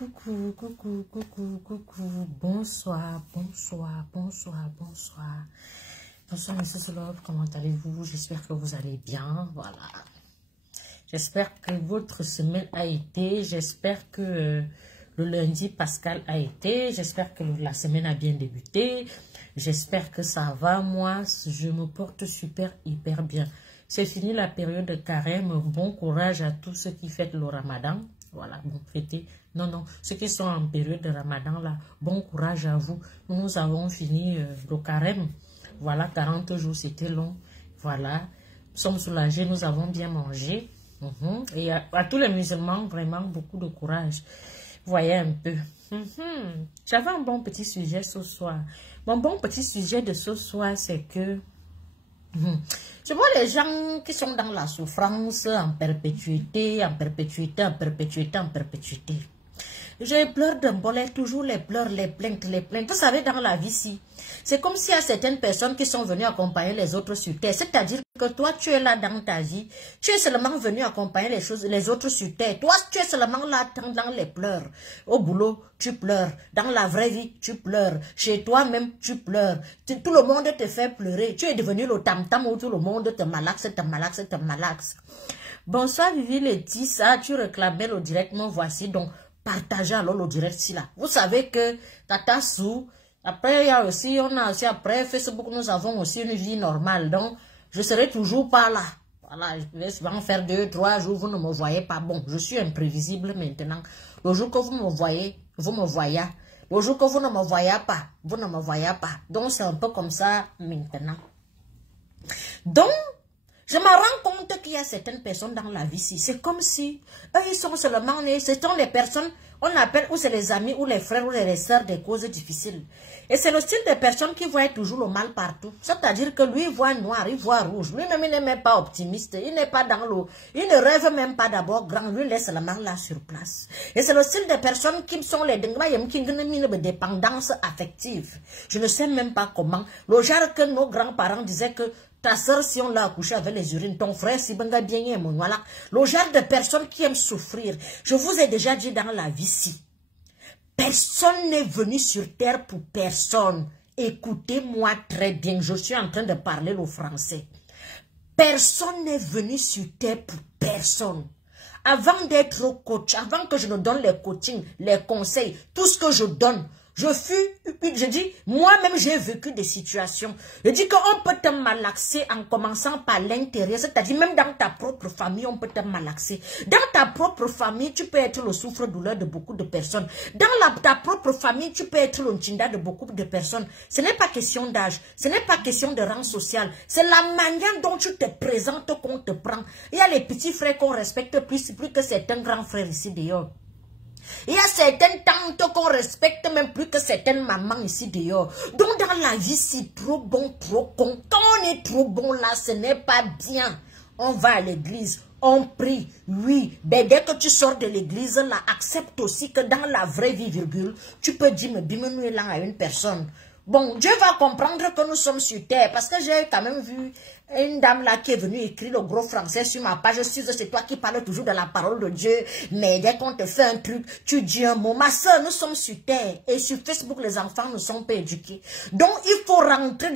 Coucou, coucou, coucou, coucou. Bonsoir, bonsoir, bonsoir, bonsoir. Bonsoir, Mrs. Love, comment allez-vous? J'espère que vous allez bien, voilà. J'espère que votre semaine a été, j'espère que le lundi Pascal a été, j'espère que la semaine a bien débuté, j'espère que ça va, moi, je me porte super, hyper bien. C'est fini la période de carême, bon courage à tous ceux qui fêtent le ramadan. Voilà, bon, fêtez. Non, non, ceux qui sont en période de ramadan, là, bon courage à vous. Nous avons fini le carême. Voilà, 40 jours, c'était long. Voilà, nous sommes soulagés, nous avons bien mangé. Et à tous les musulmans, vraiment, beaucoup de courage. Voyez un peu. J'avais un bon petit sujet ce soir. Mon bon petit sujet de ce soir, c'est que... Je vois les gens qui sont dans la souffrance en perpétuité, en perpétuité, en perpétuité, en perpétuité. J'ai pleure d'un bolet, toujours les pleurs, les plaintes, les plaintes. Vous savez, dans la vie, ici, c'est comme s'il y a certaines personnes qui sont venues accompagner les autres sur terre. C'est-à-dire que toi, tu es là dans ta vie. Tu es seulement venu accompagner les autres sur terre. Toi, tu es seulement là dans les pleurs. Au boulot, tu pleures. Dans la vraie vie, tu pleures. Chez toi-même, tu pleures. Tout le monde te fait pleurer. Tu es devenu le tam-tam où tout le monde te malaxe, te malaxe, te malaxe. Bonsoir, Vivi Laetitia. Tu réclamais le direct. Voici donc. Partagez alors le direct ici là. Vous savez que Tata Sou, après il y a aussi, on a aussi après Facebook, nous avons aussi une vie normale. Donc, je serai toujours pas là. Voilà, je vais souvent faire 2-3 jours, vous ne me voyez pas. Bon, je suis imprévisible maintenant. Le jour que vous me voyez, vous me voyez. Le jour que vous ne me voyez pas, vous ne me voyez pas. Donc, c'est un peu comme ça maintenant. Donc, je me rends compte qu'il y a certaines personnes dans la vie ici. C'est comme si eux, ils sont seulement, ce sont les personnes, on appelle, ou c'est les amis, ou les frères, ou les sœurs des causes difficiles. Et c'est le style de personnes qui voient toujours le mal partout. C'est-à-dire que lui, il voit noir, il voit rouge. Lui-même, il n'est même pas optimiste. Il n'est pas dans l'eau. Il ne rêve même pas d'abord grand. Lui, laisse seulement là sur place. Et c'est le style de personnes qui sont les dépendance affective. Je ne sais même pas comment. Le genre que nos grands-parents disaient que ta soeur, si on l'a accouché avec les urines, ton frère, si benga bien voilà. Le genre de personnes qui aiment souffrir. Je vous ai déjà dit dans la vie, si. Personne n'est venu sur terre pour personne. Écoutez-moi très bien, je suis en train de parler le français. Personne n'est venu sur terre pour personne. Avant d'être coach, avant que je ne donne les coachings, les conseils, tout ce que je donne, je dis, moi-même j'ai vécu des situations. Je dis qu'on peut te malaxer en commençant par l'intérieur, c'est-à-dire même dans ta propre famille, on peut te malaxer. Dans ta propre famille, tu peux être le souffre-douleur de beaucoup de personnes. Dans ta propre famille, tu peux être le nchinda de beaucoup de personnes. Ce n'est pas question d'âge, ce n'est pas question de rang social. C'est la manière dont tu te présentes qu'on te prend. Il y a les petits frères qu'on respecte plus que certains grands frères ici dehors. Il y a certaines tantes qu'on respecte même plus que certaines mamans ici dehors. Donc dans la vie, c'est trop bon, trop con. Quand on est trop bon là, ce n'est pas bien. On va à l'église, on prie, oui. Mais dès que tu sors de l'église là, accepte aussi que dans la vraie vie, virgule, tu peux dire me diminuer là à une personne. Bon, Dieu va comprendre que nous sommes sur terre. Parce que j'ai quand même vu une dame là qui est venue écrire le gros français sur ma page. C'est toi qui parles toujours de la parole de Dieu. Mais dès qu'on te fait un truc, tu dis un mot. Ma soeur, nous sommes sur terre. Et sur Facebook, les enfants ne sont pas éduqués. Donc, il faut rentrer.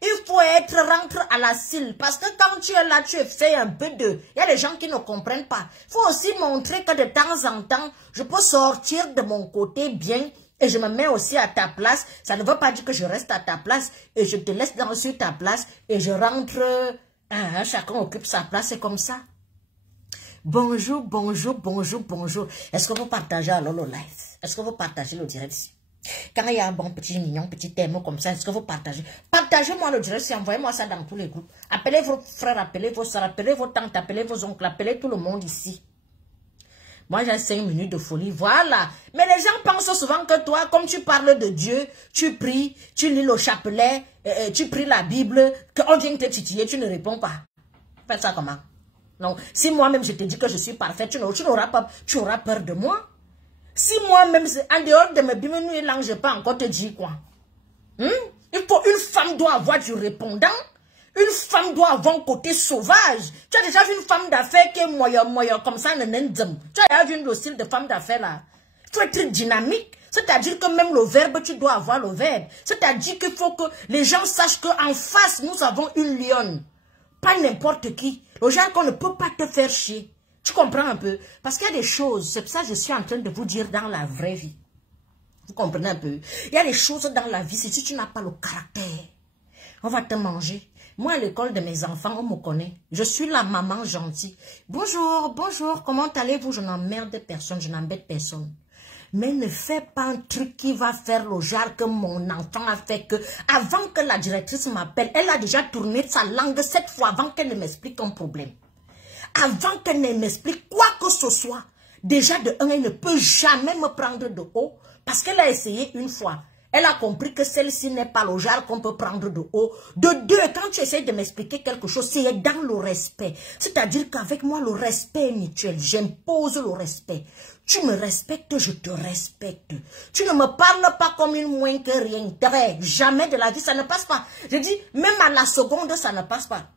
Il faut rentre à la cile. Parce que quand tu es là, tu es fait un peu de... Il y a des gens qui ne comprennent pas. Il faut aussi montrer que de temps en temps, je peux sortir de mon côté bien. Et je me mets aussi à ta place. Ça ne veut pas dire que je reste à ta place et je te laisse sur ta place et je rentre. Chacun occupe sa place, c'est comme ça. Bonjour, bonjour, bonjour, bonjour. Est-ce que vous partagez alors le live? Est-ce que vous partagez le direct ici? Quand il y a un bon petit mignon, petit thème comme ça, est-ce que vous partagez? Partagez-moi le direct ici, envoyez-moi ça dans tous les groupes. Appelez vos frères, appelez vos soeurs, appelez vos tantes, appelez vos oncles, appelez tout le monde ici. Moi, j'ai 5 minutes de folie. Voilà. Mais les gens pensent souvent que toi, comme tu parles de Dieu, tu pries, tu lis le chapelet, tu pries la Bible, qu'on vient te titiller, tu ne réponds pas. Faites ça comment? Non. Si moi-même, je te dis que je suis parfaite, tu auras peur de moi. Si moi-même, en dehors de me diminuer langue, je peux encore te dire quoi? Une femme doit avoir du répondant. Une femme doit avoir un côté sauvage. Tu as déjà vu une femme d'affaires qui est moyen, comme ça, tu as déjà vu le style de femme d'affaires là. faut être dynamique. C'est-à-dire que même le verbe, tu dois avoir le verbe. C'est-à-dire qu'il faut que les gens sachent qu'en face, nous avons une lionne. Pas n'importe qui. Le genre qu'on ne peut pas te faire chier. Tu comprends un peu? Parce qu'il y a des choses, c'est pour ça que je suis en train de vous dire dans la vraie vie. Vous comprenez un peu? Il y a des choses dans la vie, si tu n'as pas le caractère, on va te manger. Moi, à l'école de mes enfants, on me connaît. Je suis la maman gentille. Bonjour, bonjour, comment allez-vous? Je n'emmerde personne, je n'embête personne. Mais ne fais pas un truc qui va faire le genre que mon enfant a fait que, avant que la directrice m'appelle, elle a déjà tourné sa langue 7 fois avant qu'elle ne m'explique un problème. Avant qu'elle ne m'explique quoi que ce soit. Déjà, de un, elle ne peut jamais me prendre de haut parce qu'elle a essayé une fois. Elle a compris que celle-ci n'est pas le genre qu'on peut prendre de haut. De deux, quand tu essaies de m'expliquer quelque chose, c'est dans le respect. C'est-à-dire qu'avec moi, le respect est mutuel. J'impose le respect. Tu me respectes, je te respecte. Tu ne me parles pas comme une moins que rien. Jamais de la vie, ça ne passe pas. Je dis, même à la seconde, ça ne passe pas.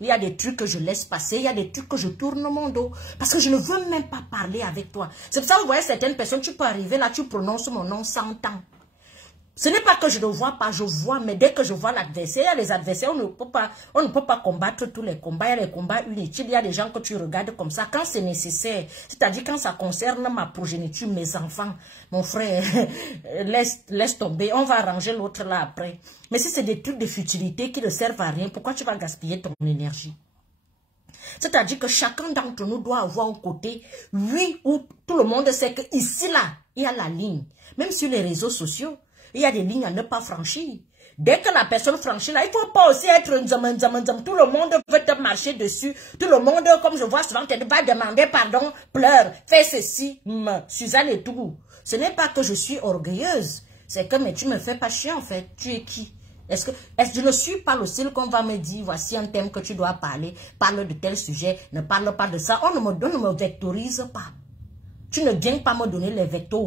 Il y a des trucs que je laisse passer, il y a des trucs que je tourne mon dos. Parce que je ne veux même pas parler avec toi. C'est pour ça que vous voyez certaines personnes, tu peux arriver là, tu prononces mon nom 100 ans. Ce n'est pas que je ne vois pas, je vois, mais dès que je vois l'adversaire, il y a les adversaires, on ne peut pas combattre tous les combats, il y a les combats inutiles, il y a des gens que tu regardes comme ça, quand c'est nécessaire, c'est-à-dire quand ça concerne ma progéniture, mes enfants, mon frère, laisse tomber, on va arranger l'autre là après. Mais si c'est des trucs de futilité qui ne servent à rien, pourquoi tu vas gaspiller ton énergie? C'est-à-dire que chacun d'entre nous doit avoir un côté, lui, où tout le monde sait que ici là, il y a la ligne, même sur les réseaux sociaux. Il y a des lignes à ne pas franchir. Dès que la personne franchit là, il ne faut pas aussi être un tout le monde veut te marcher dessus. Tout le monde, comme je vois souvent, va demander pardon, pleure, fais ceci, Suzanne et tout. Ce n'est pas que je suis orgueilleuse. C'est que mais tu me fais pas chier en fait. Tu es qui? Est-ce que je ne suis pas le seul qu'on va me dire, voici un thème que tu dois parler, parle de tel sujet, ne parle pas de ça. On ne me vectorise pas. Tu ne viens pas me donner les vecteurs,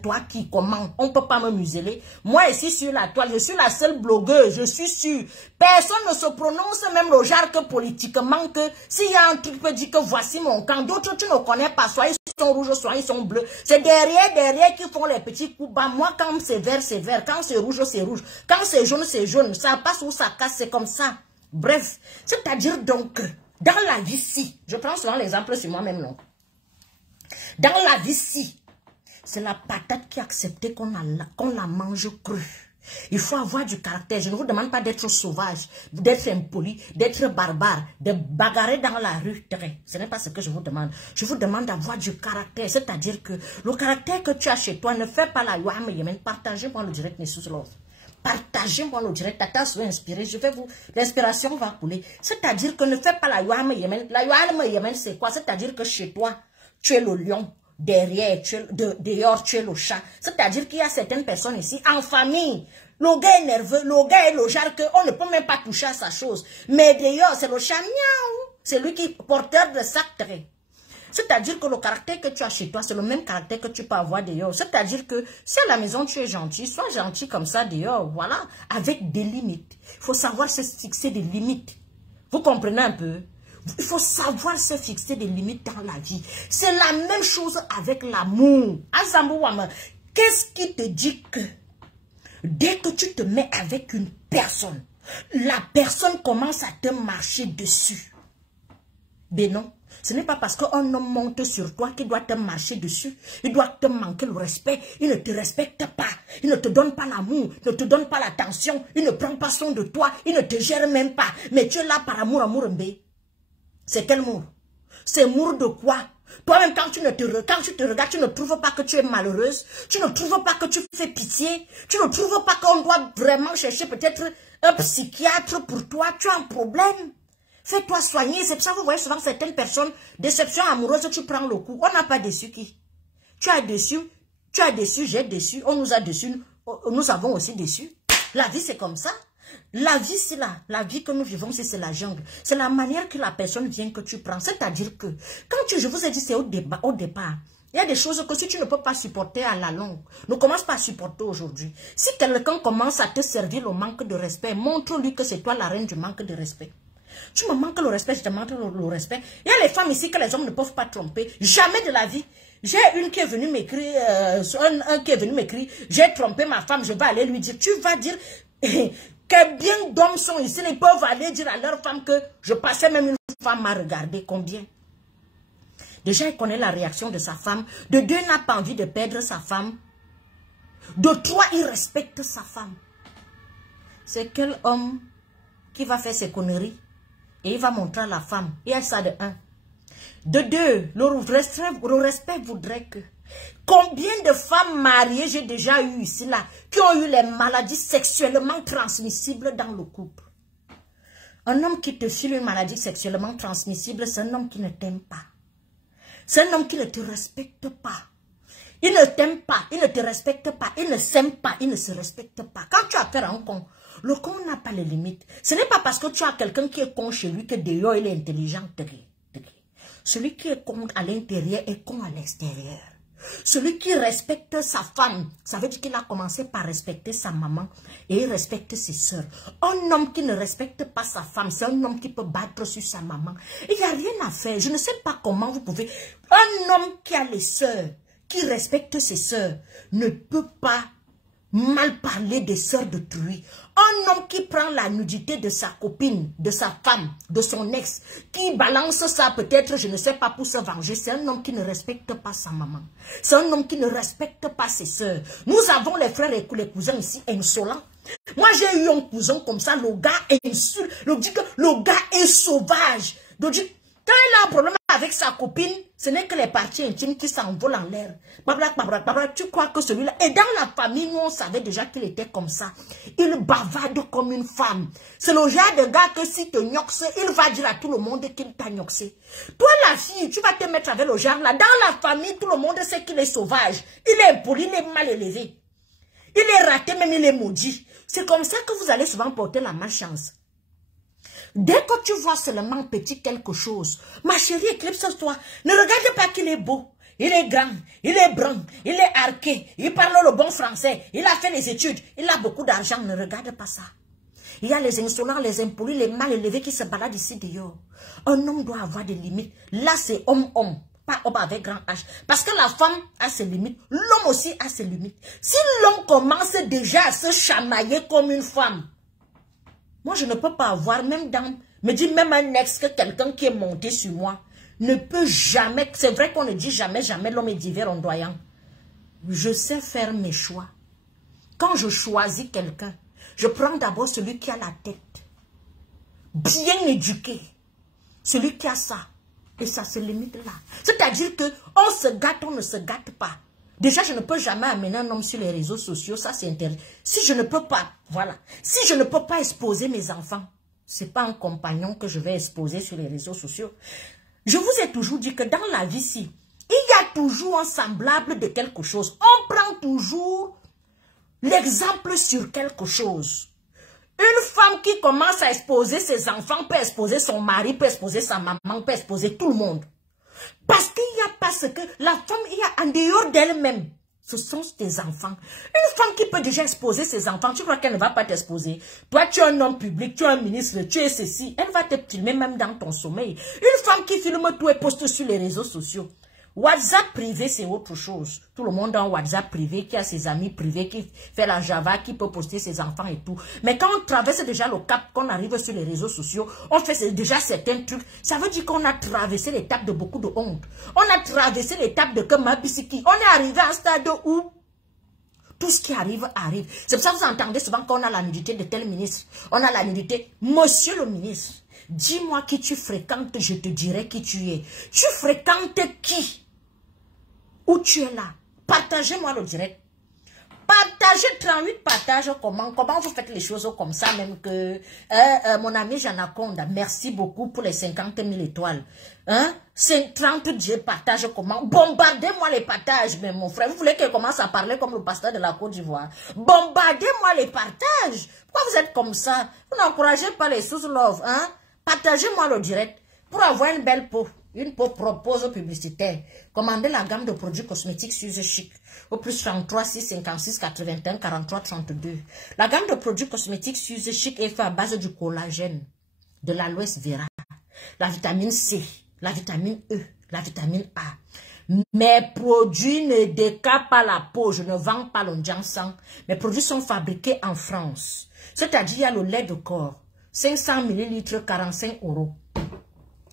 toi qui, comment, on ne peut pas me museler. Moi ici sur la toile, je suis la seule blogueuse, je suis sûre. Personne ne se prononce même le genre que politiquement que s'il y a un truc qui peut dire que voici mon camp, d'autres tu ne connais pas, soit ils sont rouges, soit ils sont bleus. C'est derrière qui font les petits coups bas. Moi quand c'est vert, c'est vert, quand c'est rouge, c'est rouge, quand c'est jaune, ça passe ou ça casse, c'est comme ça. Bref, c'est-à-dire donc, dans la vie ci, je prends souvent l'exemple sur moi-même, non? Dans la vie, si, c'est la patate qui a accepté qu'on la mange crue. Il faut avoir du caractère. Je ne vous demande pas d'être sauvage, d'être impoli, d'être barbare, de bagarrer dans la rue. Ce n'est pas ce que je vous demande. Je vous demande d'avoir du caractère. C'est-à-dire que le caractère que tu as chez toi, ne fais pas la loi, mais partagez-moi le direct Nessus Love. Partagez-moi le direct. Tata, soyez inspiré. Je vais vous... L'inspiration va couler. C'est-à-dire que ne fais pas la loi, mais la loi, c'est quoi? C'est-à-dire que chez toi, tu es le lion, derrière, dehors, tu es le chat. C'est-à-dire qu'il y a certaines personnes ici, en famille, le gars est nerveux, le gars est le genre qu'on ne peut même pas toucher à sa chose. Mais dehors, c'est le chat, miaou, c'est lui qui est porteur de sac. C'est-à-dire que le caractère que tu as chez toi, c'est le même caractère que tu peux avoir dehors. C'est-à-dire que si à la maison tu es gentil, sois gentil comme ça dehors, voilà, avec des limites. Il faut savoir se fixer des limites. Vous comprenez un peu? Il faut savoir se fixer des limites dans la vie. C'est la même chose avec l'amour. Qu'est-ce qui te dit que dès que tu te mets avec une personne, la personne commence à te marcher dessus? Ben non. Ce n'est pas parce qu'un homme monte sur toi qu'il doit te marcher dessus. Il doit te manquer le respect. Il ne te respecte pas. Il ne te donne pas l'amour. Il ne te donne pas l'attention. Il ne prend pas soin de toi. Il ne te gère même pas. Mais tu es là par amour, mbé. C'est quel amour? C'est amour de quoi? Toi-même, quand tu te regardes, tu ne trouves pas que tu es malheureuse. Tu ne trouves pas que tu fais pitié. Tu ne trouves pas qu'on doit vraiment chercher peut-être un psychiatre pour toi. Tu as un problème. Fais-toi soigner. C'est pour ça que vous voyez souvent certaines personnes, déception amoureuse, tu prends le coup. On n'a pas déçu qui? Tu as déçu, j'ai déçu, on nous a déçu, nous avons aussi déçu. La vie, c'est comme ça. La vie, c'est la vie que nous vivons, c'est la jungle. C'est la manière que la personne vient que tu prends. C'est-à-dire que, je vous ai dit, c'est au départ. Il y a des choses que si tu ne peux pas supporter à la longue, ne commence pas à supporter aujourd'hui. Si quelqu'un commence à te servir le manque de respect, montre-lui que c'est toi la reine du manque de respect. Tu me manques le respect, je te manque le respect. Il y a les femmes ici que les hommes ne peuvent pas tromper. Jamais de la vie. J'ai une qui est venue m'écrire, un qui est venu m'écrire, j'ai trompé ma femme, je vais aller lui dire, tu vas dire, combien d'hommes sont ici, ils peuvent aller dire à leur femme que je passais même une femme à regarder, combien? Déjà, il connaît la réaction de sa femme. De deux, il n'a pas envie de perdre sa femme. De trois, il respecte sa femme. C'est quel homme qui va faire ses conneries et il va montrer à la femme. Il y a ça de un. De deux, le respect voudrait que... Combien de femmes mariées j'ai déjà eu ici, là, qui ont eu les maladies sexuellement transmissibles dans le couple? Un homme qui te file une maladie sexuellement transmissible, c'est un homme qui ne t'aime pas. C'est un homme qui ne te respecte pas. Il ne t'aime pas, il ne te respecte pas, il ne s'aime pas, il ne se respecte pas. Quand tu as affaire à un con, le con n'a pas les limites. Ce n'est pas parce que tu as quelqu'un qui est con chez lui que dehors il est intelligent. Celui qui est con à l'intérieur est con à l'extérieur. Celui qui respecte sa femme, ça veut dire qu'il a commencé par respecter sa maman et il respecte ses soeurs. Un homme qui ne respecte pas sa femme, c'est un homme qui peut battre sur sa maman. Il n'y a rien à faire. Je ne sais pas comment vous pouvez... Un homme qui a les soeurs, qui respecte ses soeurs, ne peut pas mal parler des soeurs d'autrui. Un homme qui prend la nudité de sa copine, de sa femme, de son ex, qui balance ça peut-être, je ne sais pas, pour se venger, c'est un homme qui ne respecte pas sa maman. C'est un homme qui ne respecte pas ses soeurs. Nous avons les frères et les cousins ici insolents. Moi, j'ai eu un cousin comme ça, le gars insulte, le gars est sauvage. Donc, quand il a un problème avec sa copine, ce n'est que les parties intimes qui s'envolent en l'air. Tu crois que celui-là... Et dans la famille, nous, on savait déjà qu'il était comme ça. Il bavarde comme une femme. C'est le genre de gars que si te gnoxe, il va dire à tout le monde qu'il t'a gnoxé. Toi, la fille, tu vas te mettre avec le genre là. Dans la famille, tout le monde sait qu'il est sauvage. Il est impoli, il est mal élevé. Il est raté, même il est maudit. C'est comme ça que vous allez souvent porter la malchance. Dès que tu vois seulement petit quelque chose, ma chérie, éclipse-toi. Ne regarde pas qu'il est beau. Il est grand, il est brun, il est arqué, il parle le bon français, il a fait les études, il a beaucoup d'argent. Ne regarde pas ça. Il y a les insolents, les impolis, les mal élevés qui se baladent ici dehors. Un homme doit avoir des limites. Là, c'est homme-homme, pas homme avec grand H. Parce que la femme a ses limites, l'homme aussi a ses limites. Si l'homme commence déjà à se chamailler comme une femme, moi, je ne peux pas avoir, même dans... Me dit même un ex que quelqu'un qui est monté sur moi ne peut jamais... C'est vrai qu'on ne dit jamais, jamais l'homme est divers ondoyant. Je sais faire mes choix. Quand je choisis quelqu'un, je prends d'abord celui qui a la tête bien éduqué. Celui qui a ça. Et ça se limite là. C'est-à-dire qu'on se gâte, on ne se gâte pas. Déjà, je ne peux jamais amener un homme sur les réseaux sociaux, ça c'est interdit. Si je ne peux pas, voilà. Si je ne peux pas exposer mes enfants, ce n'est pas un compagnon que je vais exposer sur les réseaux sociaux. Je vous ai toujours dit que dans la vie-ci, il y a toujours un semblable de quelque chose. On prend toujours l'exemple sur quelque chose. Une femme qui commence à exposer ses enfants peut exposer son mari, peut exposer sa maman, peut exposer tout le monde. Parce qu'il n'y a pas ce que la femme, il y a en dehors d'elle-même. Ce sont tes enfants. Une femme qui peut déjà exposer ses enfants, tu crois qu'elle ne va pas t'exposer? Toi, tu es un homme public, tu es un ministre, tu es ceci. Elle va te filmer même dans ton sommeil. Une femme qui filme tout et poste sur les réseaux sociaux. WhatsApp privé, c'est autre chose. Tout le monde a un WhatsApp privé, qui a ses amis privés, qui fait la Java, qui peut poster ses enfants et tout. Mais quand on traverse déjà le cap, qu'on arrive sur les réseaux sociaux, on fait déjà certains trucs. Ça veut dire qu'on a traversé l'étape de beaucoup de honte. On a traversé l'étape de Kemabisiki. On est arrivé à un stade où tout ce qui arrive, arrive. C'est pour ça que vous entendez souvent qu'on a la nudité de tel ministre. On a la nudité. Monsieur le ministre, dis-moi qui tu fréquentes, je te dirai qui tu es. Tu fréquentes qui? Où tu es là? Partagez-moi le direct. Partagez 38 partages. Comment vous faites les choses comme ça, même que mon ami Janaconda, merci beaucoup pour les 50 000 étoiles. Hein? 30 Dieu partage comment? Bombardez-moi les partages, mais mon frère. Vous voulez qu'elle commence à parler comme le pasteur de la Côte d'Ivoire? Bombardez-moi les partages. Pourquoi vous êtes comme ça? Vous n'encouragez pas les sous-love, hein? Partagez-moi le direct pour avoir une belle peau. Une peau propose publicitaire. Commandez la gamme de produits cosmétiques Suze Chic au plus 33 6 56 81 43 32. La gamme de produits cosmétiques Suze Chic est faite à base du collagène, de l'aloe vera, la vitamine C, la vitamine E, la vitamine A. Mes produits ne décapent pas la peau. Je ne vends pas le Jansan. Mes produits sont fabriqués en France. C'est-à-dire, il y a le lait de corps. 500 ml, 45 €.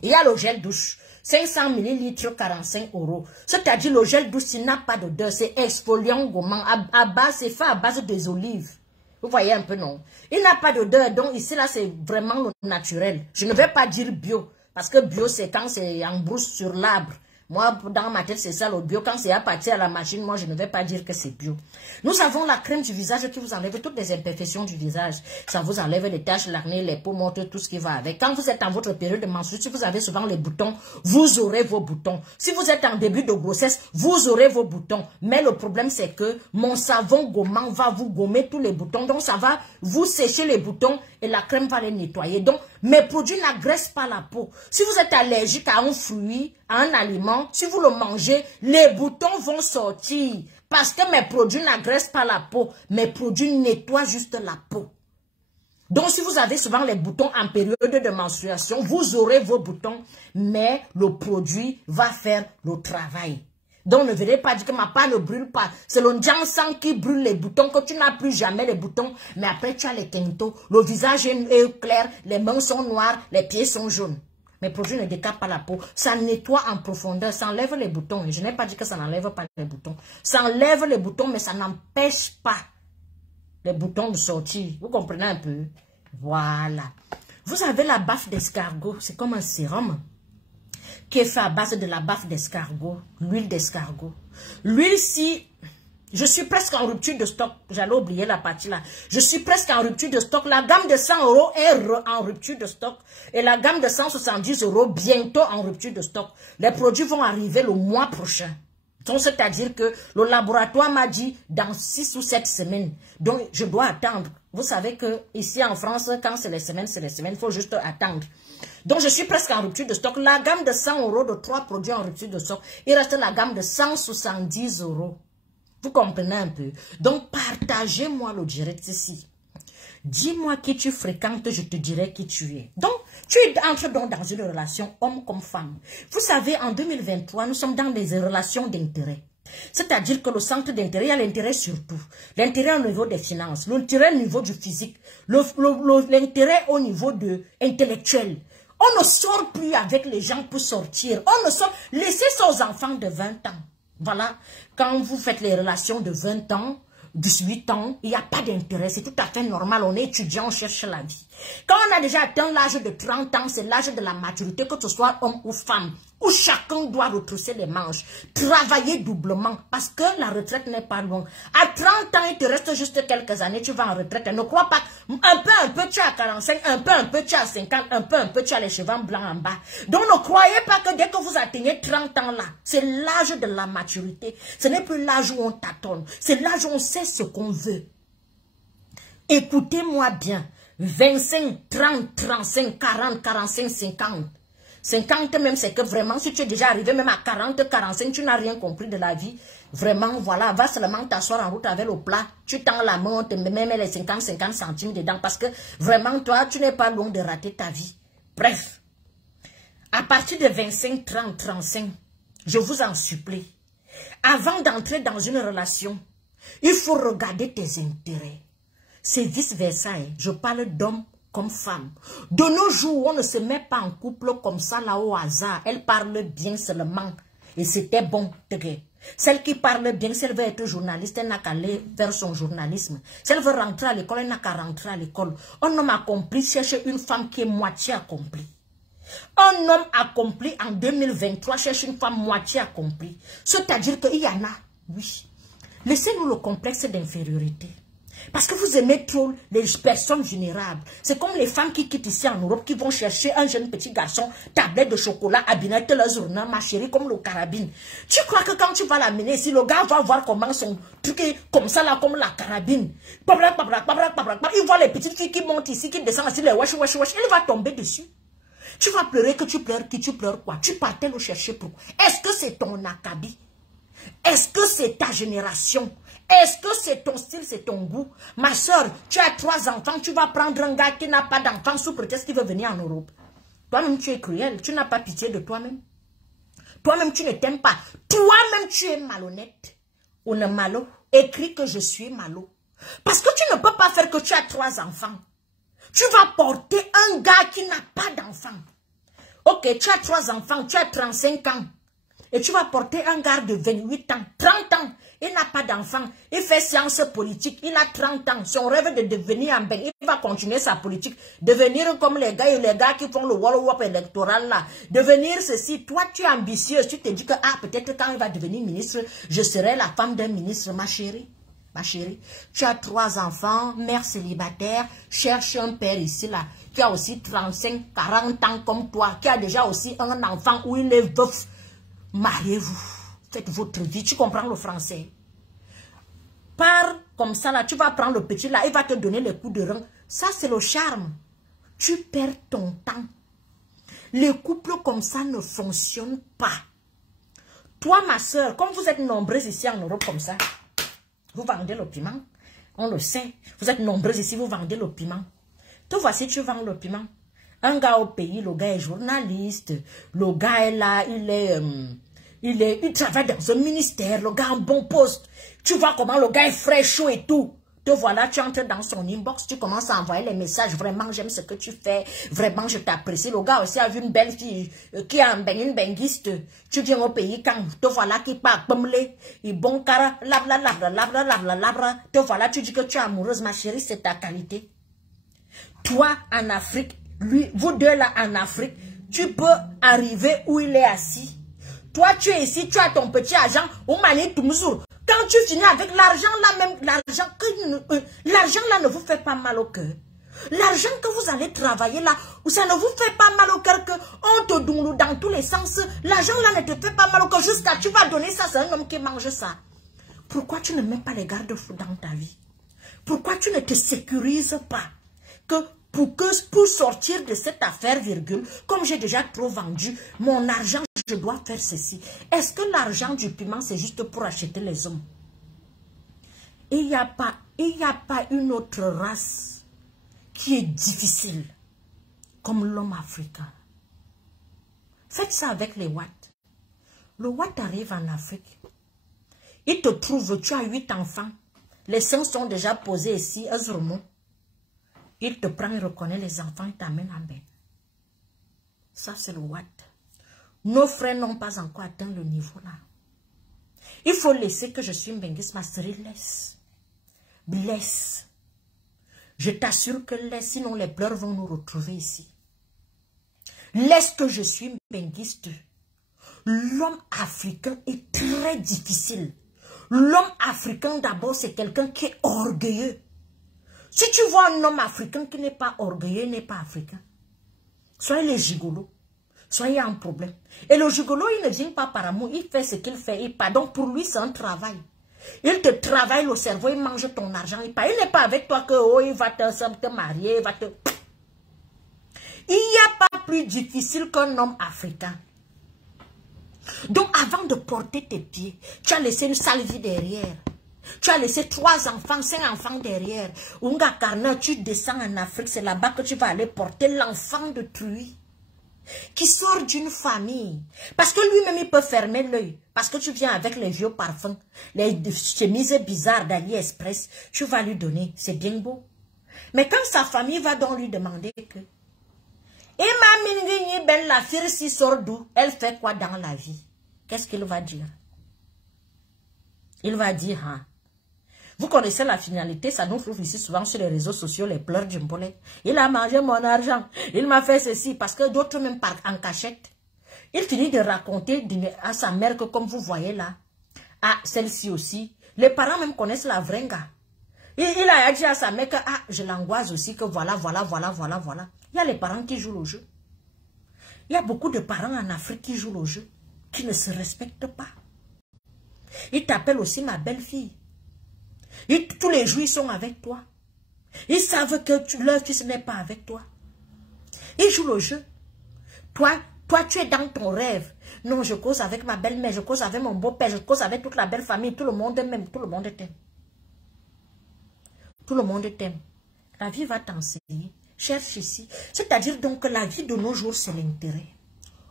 Il y a le gel douche. 500 ml, 45 €. C'est-à-dire, le gel douche, il n'a pas d'odeur. C'est exfoliant gourmand. C'est fait à base des olives. Vous voyez un peu, non? Il n'a pas d'odeur. Donc, ici, là, c'est vraiment le naturel. Je ne vais pas dire bio. Parce que bio, c'est quand c'est en brousse sur l'arbre. Moi, dans ma tête, c'est ça le bio. Quand c'est à partir à la machine, moi, je ne vais pas dire que c'est bio. Nous avons la crème du visage qui vous enlève toutes les imperfections du visage. Ça vous enlève les taches, l'acné, les peaux mortes, tout ce qui va avec. Quand vous êtes en votre période de menstruation, si vous avez souvent les boutons, vous aurez vos boutons. Si vous êtes en début de grossesse, vous aurez vos boutons. Mais le problème, c'est que mon savon gommant va vous gommer tous les boutons. Donc, ça va vous sécher les boutons et la crème va les nettoyer. Donc, mes produits n'agressent pas la peau. Si vous êtes allergique à un fruit, à un aliment, si vous le mangez, les boutons vont sortir. Parce que mes produits n'agressent pas la peau. Mes produits nettoient juste la peau. Donc, si vous avez souvent les boutons en période de menstruation, vous aurez vos boutons, mais le produit va faire le travail. Donc, ne venez pas dire que ma peau ne brûle pas. C'est le Jansan qui brûle les boutons, que tu n'as plus jamais les boutons. Mais après, tu as les quintos. Le visage est clair, les mains sont noires, les pieds sont jaunes. Mes produits ne décapent pas la peau. Ça nettoie en profondeur, ça enlève les boutons. Et je n'ai pas dit que ça n'enlève pas les boutons. Ça enlève les boutons, mais ça n'empêche pas les boutons de sortir. Vous comprenez un peu? Voilà. Vous avez la baffe d'escargot. C'est comme un sérum qui est fait à base de la baffe d'escargot, l'huile d'escargot. L'huile, si je suis presque en rupture de stock, j'allais oublier la partie là. Je suis presque en rupture de stock. La gamme de 100 € est en rupture de stock. Et la gamme de 170 € bientôt en rupture de stock. Les produits vont arriver le mois prochain. Donc, c'est-à-dire que le laboratoire m'a dit dans 6 ou 7 semaines. Donc, je dois attendre. Vous savez que ici en France, quand c'est les semaines, il faut juste attendre. Donc, je suis presque en rupture de stock. La gamme de 100 € de 3 produits en rupture de stock. Il reste la gamme de 170 €. Vous comprenez un peu? Donc, partagez-moi le direct ici. Dis-moi qui tu fréquentes, je te dirai qui tu es. Donc, tu entres donc dans une relation homme comme femme. Vous savez, en 2023, nous sommes dans des relations d'intérêt. C'est-à-dire que le centre d'intérêt, il y a l'intérêt surtout. L'intérêt au niveau des finances, l'intérêt au niveau du physique, l'intérêt au niveau intellectuel. On ne sort plus avec les gens pour sortir. On ne sort... Laissez ça aux enfants de 20 ans. Voilà. Quand vous faites les relations de 20 ans, 18 ans, il n'y a pas d'intérêt. C'est tout à fait normal. On est étudiant, on cherche la vie. Quand on a déjà atteint l'âge de 30 ans, c'est l'âge de la maturité, que ce soit homme ou femme, où chacun doit retrousser les manches, travailler doublement, parce que la retraite n'est pas loin. À 30 ans, il te reste juste quelques années, tu vas en retraite. Ne crois pas, un peu, tu as 45, un peu, tu as 50, un peu, tu as les cheveux blancs en bas. Donc, ne croyez pas que dès que vous atteignez 30 ans là, c'est l'âge de la maturité. Ce n'est plus l'âge où on tâtonne, c'est l'âge où on sait ce qu'on veut. Écoutez-moi bien. 25, 30, 35, 40, 45, 50. 50 même, c'est que vraiment, si tu es déjà arrivé même à 40, 45, tu n'as rien compris de la vie. Vraiment, voilà, va seulement t'asseoir en route avec le plat. Tu tends la main, on te met même les 50 centimes dedans. Parce que vraiment, toi, tu n'es pas loin de rater ta vie. Bref, à partir de 25, 30, 35, je vous en supplie, avant d'entrer dans une relation, il faut regarder tes intérêts. C'est vice-versa. Je parle d'homme comme femme. De nos jours, on ne se met pas en couple comme ça, là, au hasard. Elle parle bien seulement. Et c'était bon. Celle qui parle bien, si elle veut être journaliste, elle n'a qu'à aller vers son journalisme. Si elle veut rentrer à l'école, elle n'a qu'à rentrer à l'école. Un homme accompli cherche une femme qui est moitié accomplie. Un homme accompli en 2023 cherche une femme moitié accomplie. C'est-à-dire qu'il y en a, oui. Laissez-nous le complexe d'infériorité. Parce que vous aimez trop les personnes vulnérables. C'est comme les femmes qui quittent ici en Europe, qui vont chercher un jeune petit garçon, tablette de chocolat, abinette leur journal, ma chérie, comme le carabine. Tu crois que quand tu vas l'amener ici, le gars va voir comment son truc est comme ça là, comme la carabine. Il voit les petites filles qui montent ici, qui descendent ici, les wesh, il va tomber dessus. Tu vas pleurer, que tu pleures, qui tu pleures quoi? Tu partais le chercher pourquoi? Est-ce que c'est ton acabit? Est-ce que c'est ta génération? Est-ce que c'est ton style, c'est ton goût? Ma soeur, tu as 3 enfants, tu vas prendre un gars qui n'a pas d'enfants sous prétexte qu'il veut venir en Europe. Toi-même, tu es cruel, tu n'as pas pitié de toi-même. Toi-même, tu ne t'aimes pas. Toi-même, tu es malhonnête. On est malo. Écris que je suis malo. Parce que tu ne peux pas faire que tu as 3 enfants. Tu vas porter un gars qui n'a pas d'enfant. Ok, tu as 3 enfants, tu as 35 ans. Et tu vas porter un gars de 28 ans, 30 ans. Il n'a pas d'enfant. Il fait science politique. Il a 30 ans. Son rêve de devenir un ben. Il va continuer sa politique. Devenir comme les gars qui font le wall-up électoral là. Devenir ceci. Toi, tu es ambitieuse. Tu te dis que, ah, peut-être quand il va devenir ministre, je serai la femme d'un ministre, ma chérie. Ma chérie, tu as 3 enfants, mère célibataire, cherche un père ici là, qui a aussi 35, 40 ans comme toi, qui a déjà aussi un enfant où il est veuf. Mariez-vous, faites votre vie, tu comprends le français. Pars comme ça là, tu vas prendre le petit là, il va te donner les coups de rein. Ça c'est le charme. Tu perds ton temps. Les couples comme ça ne fonctionnent pas. Toi ma soeur, comme vous êtes nombreuses ici en Europe comme ça, vous vendez le piment, on le sait. Vous êtes nombreux ici, vous vendez le piment. Te voici, tu vends le piment. Un gars au pays, le gars est journaliste. Le gars est là, il travaille dans un ministère. Le gars a un bon poste. Tu vois comment le gars est frais, chaud et tout. Te voilà, tu entres dans son inbox, tu commences à envoyer les messages. Vraiment, j'aime ce que tu fais. Vraiment, je t'apprécie. Le gars aussi a vu une belle fille qui a une benguiste. Tu viens au pays quand te voilà qui part comme et bon cara, labra. Te voilà, tu dis que tu es amoureuse, ma chérie, c'est ta qualité. Toi, en Afrique, lui, vous deux là en Afrique, tu peux arriver où il est assis. Toi, tu es ici, tu as ton petit agent, ou mani tumzour. Quand tu finis avec l'argent là même, l'argent là ne vous fait pas mal au cœur. L'argent que vous allez travailler là, ça ne vous fait pas mal au cœur que on te donne dans tous les sens. L'argent là ne te fait pas mal au cœur jusqu'à tu vas donner ça, c'est un homme qui mange ça. Pourquoi tu ne mets pas les garde-fous dans ta vie? Pourquoi tu ne te sécurises pas? Pour sortir de cette affaire, virgule, comme j'ai déjà trop vendu, mon argent, je dois faire ceci. Est-ce que l'argent du piment, c'est juste pour acheter les hommes? Il n'y a pas une autre race qui est difficile comme l'homme africain. Faites ça avec les Watt. Le Watt arrive en Afrique. Il te trouve, tu as 8 enfants. Les 5 sont déjà posés ici, Azurmo. Il te prend, il reconnaît les enfants, il t'amène en bain. Ça, c'est le Watt. Nos frères n'ont pas encore atteint le niveau là. Il faut laisser que je suis Mbenguis, ma série, laisse. Laisse. Je t'assure que laisse, sinon les pleurs vont nous retrouver ici. Laisse que je suis Mbenguiste. L'homme africain est très difficile. L'homme africain, d'abord, c'est quelqu'un qui est orgueilleux. Si tu vois un homme africain qui n'est pas orgueilleux, n'est pas africain, soyez les gigolos, soyez un problème. Et le gigolo, il ne vient pas par amour, il fait ce qu'il fait, et pas. Donc pour lui, c'est un travail. Il te travaille le cerveau, il mange ton argent, il n'est pas avec toi que, oh, il va te marier, il va te... Il n'y a pas plus difficile qu'un homme africain. Donc avant de porter tes pieds, tu as laissé une sale vie derrière. Tu as laissé 3 enfants, 5 enfants derrière. Unga Karna, tu descends en Afrique, c'est là-bas que tu vas aller porter l'enfant de Truy. Qui sort d'une famille. Parce que lui-même, il peut fermer l'œil. Parce que tu viens avec les vieux parfums, les chemises bizarres d'AliExpress, tu vas lui donner. C'est bien beau. Mais quand sa famille va donc lui demander que la fille si sort d'où? Elle fait quoi dans la vie? Qu'est-ce qu'il va dire? Il va dire, hein. Vous connaissez la finalité, ça nous trouve ici souvent sur les réseaux sociaux, les pleurs du mbolet. Il a mangé mon argent, il m'a fait ceci, parce que d'autres même partent en cachette. Il finit de raconter à sa mère que comme vous voyez là, à celle-ci aussi, les parents même connaissent la vraie gars. Il a dit à sa mère que, ah, je l'angoisse aussi, que voilà. Il y a les parents qui jouent au jeu. Il y a beaucoup de parents en Afrique qui jouent au jeu, qui ne se respectent pas. Ils t'appellent aussi ma belle-fille. Tous les jours, ils sont avec toi. Ils savent que leur fils n'est pas avec toi. Ils jouent le jeu. Toi, tu es dans ton rêve. Non, je cause avec ma belle-mère, je cause avec mon beau-père, je cause avec toute la belle famille. Tout le monde m'aime, tout le monde t'aime. Tout le monde t'aime. La vie va t'enseigner. Cherche ici. C'est-à-dire donc que la vie de nos jours, c'est l'intérêt.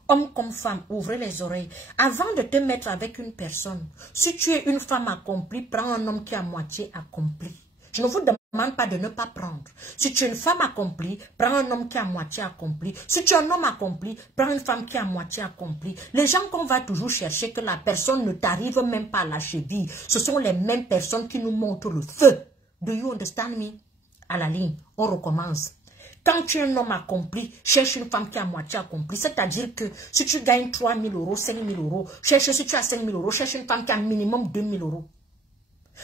Homme comme femme, ouvrez les oreilles. Avant de te mettre avec une personne, si tu es une femme accomplie, prends un homme qui est à moitié accompli. Je ne vous demande pas de ne pas prendre. Si tu es une femme accomplie, prends un homme qui est à moitié accompli. Si tu es un homme accompli, prends une femme qui est à moitié accomplie. Les gens qu'on va toujours chercher, que la personne ne t'arrive même pas à la cheville, ce sont les mêmes personnes qui nous montrent le feu. Do you understand me? À la ligne, on recommence. Quand tu es un homme accompli, cherche une femme qui est à moitié accomplie. C'est-à-dire que si tu gagnes 3 000 euros, 5 000 euros, cherche, si tu as 5 000 euros, cherche une femme qui a minimum 2 000 euros.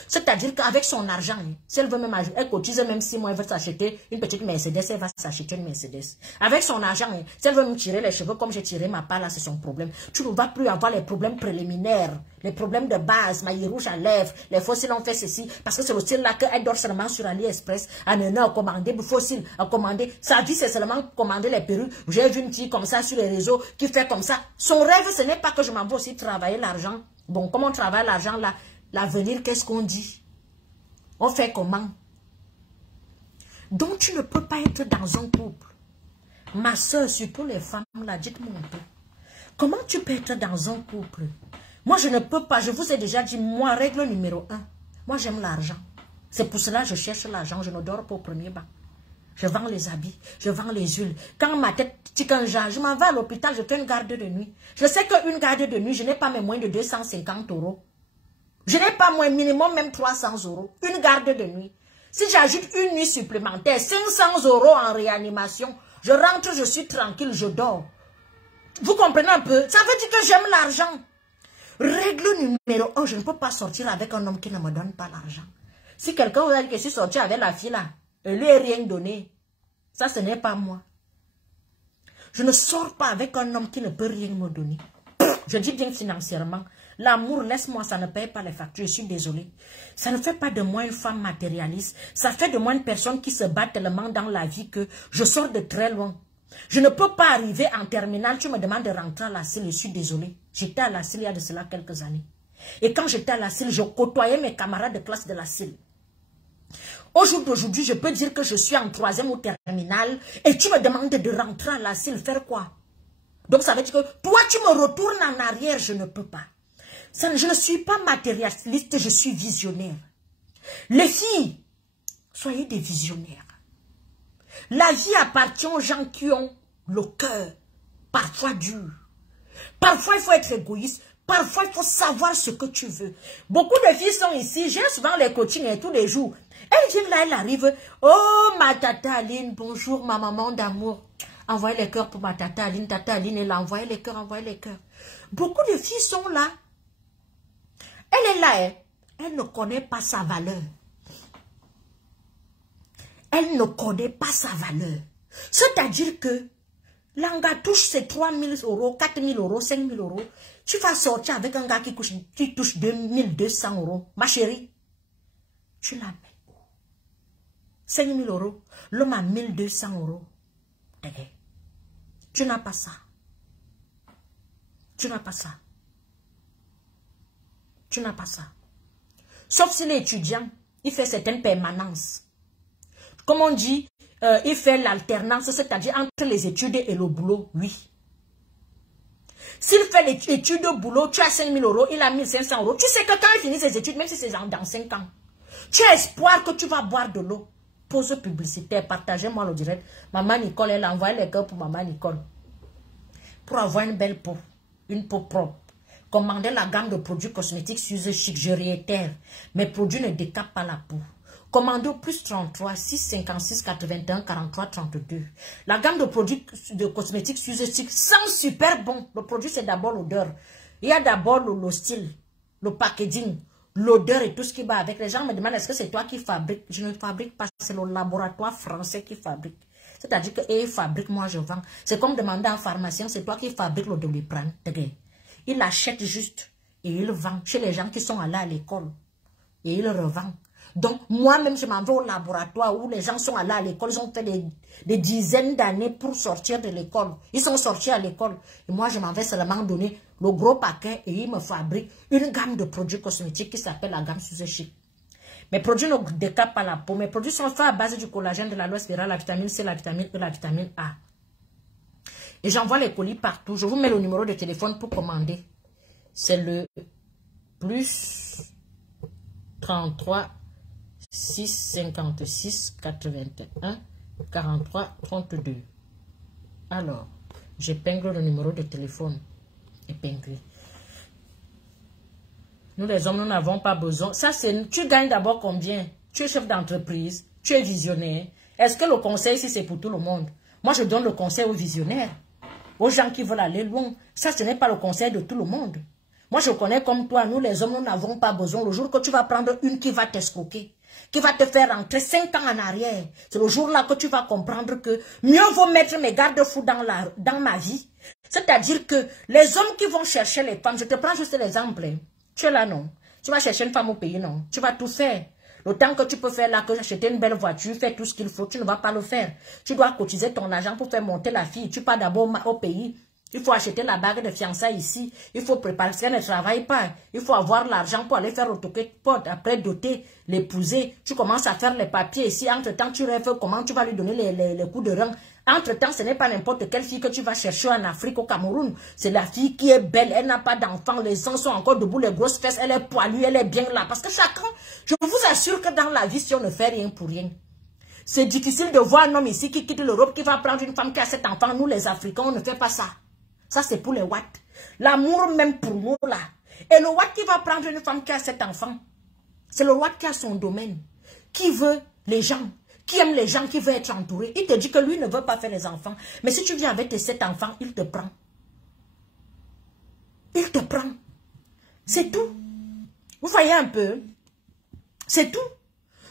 C'est-à-dire qu'avec son argent, si elle veut même, elle cotise même 6 mois, elle veut s'acheter une petite Mercedes, elle va s'acheter une Mercedes. Avec son argent, si elle veut me tirer les cheveux comme j'ai tiré ma part, là, c'est son problème. Tu ne vas plus avoir les problèmes préliminaires, les problèmes de base, maille rouge à lèvres, les fossiles ont fait ceci, parce que c'est le style là qu'elle dort seulement sur AliExpress, à Nena, commander, fossiles, à commander. Sa vie, c'est seulement commander les perruques. J'ai vu une fille comme ça sur les réseaux, qui fait comme ça. Son rêve, ce n'est pas que je m'en vais aussi travailler l'argent. Bon, comment on travaille l'argent là? L'avenir, qu'est-ce qu'on dit? On fait comment? Donc, tu ne peux pas être dans un couple. Ma soeur, surtout les femmes, là, dites-moi un peu. Comment tu peux être dans un couple? Moi, je ne peux pas. Je vous ai déjà dit, moi, règle numéro 1. Moi, j'aime l'argent. C'est pour cela que je cherche l'argent. Je ne dors pas au premier banc. Je vends les habits, je vends les huiles. Quand ma tête tikanja, je m'en vais à l'hôpital, je fais une garde de nuit. Je sais qu'une garde de nuit, je n'ai pas mes moins de 250 euros. Je n'ai pas moins minimum même 300 euros. Une garde de nuit. Si j'ajoute une nuit supplémentaire, 500 euros en réanimation, je rentre, je suis tranquille, je dors. Vous comprenez un peu? Ça veut dire que j'aime l'argent. Règle numéro 1, je ne peux pas sortir avec un homme qui ne me donne pas l'argent. Si quelqu'un vous a dit que je suis sorti avec la fille là, elle lui est rien donné. Ça, ce n'est pas moi. Je ne sors pas avec un homme qui ne peut rien me donner. Je dis bien financièrement. L'amour, laisse-moi, ça ne paye pas les factures, je suis désolée. Ça ne fait pas de moi une femme matérialiste. Ça fait de moi une personne qui se bat tellement dans la vie que je sors de très loin. Je ne peux pas arriver en terminale, tu me demandes de rentrer à la CIL, je suis désolée. J'étais à la CIL il y a de cela quelques années. Et quand j'étais à la CIL, je côtoyais mes camarades de classe de la CIL. Au jour d'aujourd'hui, je peux dire que je suis en 3e ou terminale et tu me demandes de rentrer à la CIL, faire quoi? Donc ça veut dire que toi, tu me retournes en arrière, je ne peux pas. Je ne suis pas matérialiste, je suis visionnaire. Les filles, soyez des visionnaires. La vie appartient aux gens qui ont le cœur parfois dur. Parfois, il faut être égoïste. Parfois, il faut savoir ce que tu veux. Beaucoup de filles sont ici. J'ai souvent les coachings et tous les jours. Elle vient là, elle arrive. Oh, ma tata Aline, bonjour, ma maman d'amour. Envoyez les cœurs pour ma tata Aline. Tata Aline, elle a envoyé les cœurs, envoyez les cœurs. Beaucoup de filles sont là. Elle est là, hein. Elle ne connaît pas sa valeur. Elle ne connaît pas sa valeur. C'est-à-dire que l'anga touche ses 3 000 euros, 4 000 euros, 5 000 euros. Tu vas sortir avec un gars qui touche 2 200 euros. Ma chérie, tu la mets où? 5 000 euros. L'homme a 1 200 euros. Tu n'as pas ça. Tu n'as pas ça. Tu n'as pas ça. Sauf si l'étudiant, il fait certaines permanences. Comme on dit, il fait l'alternance, c'est-à-dire entre les études et le boulot, oui. S'il fait l'étude au boulot, tu as 5 000 euros, il a 1 500 euros. Tu sais que quand il finit ses études, même si c'est dans 5 ans, tu as espoir que tu vas boire de l'eau. Pause publicitaire, partagez-moi le direct. Maman Nicole, elle a envoyé les cœurs pour Maman Nicole. Pour avoir une belle peau, une peau propre. Commandez la gamme de produits cosmétiques Suze Chic, je réitère. Mes produits ne décapent pas la peau. Commandez au plus 33 6 56 81 43 32. La gamme de produits de cosmétiques Suze Chic sent super bon. Le produit, c'est d'abord l'odeur. Il y a d'abord le style, le packaging, l'odeur et tout ce qui va avec. Les gens me demandent, est-ce que c'est toi qui fabrique? Je ne fabrique pas, c'est le laboratoire français qui fabrique. C'est-à-dire qu'ils fabriquent, moi je vends. C'est comme demander à un pharmacien, c'est toi qui fabrique le Doliprane. Il achète juste et il vend chez les gens qui sont allés à l'école. Et il revend. Donc, moi-même, je m'en vais au laboratoire où les gens sont allés à l'école. Ils ont fait des dizaines d'années pour sortir de l'école. Ils sont sortis à l'école. Et moi, je m'en vais seulement donner le gros paquet et ils me fabriquent une gamme de produits cosmétiques qui s'appelle la gamme Suze Chic. Mes produits ne décapent pas la peau. Mes produits sont faits à base du collagène, de l'aloe vera, la vitamine C, la vitamine E, la vitamine A. Et j'envoie les colis partout. Je vous mets le numéro de téléphone pour commander. C'est le plus 33 6 56 81 43 32. Alors, j'épingle le numéro de téléphone. Épinglé. Nous les hommes, nous n'avons pas besoin. Ça, c'est. Tu gagnes d'abord combien? Tu es chef d'entreprise. Tu es visionnaire. Est-ce que le conseil, si c'est pour tout le monde? Moi, je donne le conseil aux visionnaires. Aux gens qui veulent aller loin. Ça, ce n'est pas le conseil de tout le monde. Moi, je connais comme toi, nous les hommes, nous n'avons pas besoin. Le jour que tu vas prendre une qui va t'escroquer, qui va te faire rentrer 5 ans en arrière, c'est le jour-là que tu vas comprendre que mieux vaut mettre mes garde-fous dans ma vie. C'est-à-dire que les hommes qui vont chercher les femmes, je te prends juste l'exemple. Tu es là, non? Tu vas chercher une femme au pays, non? Tu vas tout faire. Le temps que tu peux faire là, que acheter une belle voiture, faire tout ce qu'il faut, tu ne vas pas le faire. Tu dois cotiser ton argent pour faire monter la fille. Tu pars d'abord au pays. Il faut acheter la bague de fiançailles ici. Il faut préparer, si elle ne travaille pas. Il faut avoir l'argent pour aller faire le toquet pot. Après doter, l'épouser. Tu commences à faire les papiers ici. Entre-temps, tu rêves comment tu vas lui donner les coups de rein. Entre-temps, ce n'est pas n'importe quelle fille que tu vas chercher en Afrique, au Cameroun. C'est la fille qui est belle. Elle n'a pas d'enfant. Les seins sont encore debout, les grosses fesses. Elle est poilue, elle est bien là. Parce que chacun, je vous assure que dans la vie, si on ne fait rien pour rien, c'est difficile de voir un homme ici qui quitte l'Europe, qui va prendre une femme qui a 7 enfants. Nous, les Africains, on ne fait pas ça. Ça, c'est pour les Watts. L'amour même pour nous, là. Et le Watt qui va prendre une femme qui a 7 enfants, c'est le Watt qui a son domaine, qui veut les gens, qui aime les gens, qui veut être entouré. Il te dit que lui ne veut pas faire les enfants. Mais si tu viens avec tes 7 enfants, il te prend. Il te prend. C'est tout. Vous voyez un peu? C'est tout.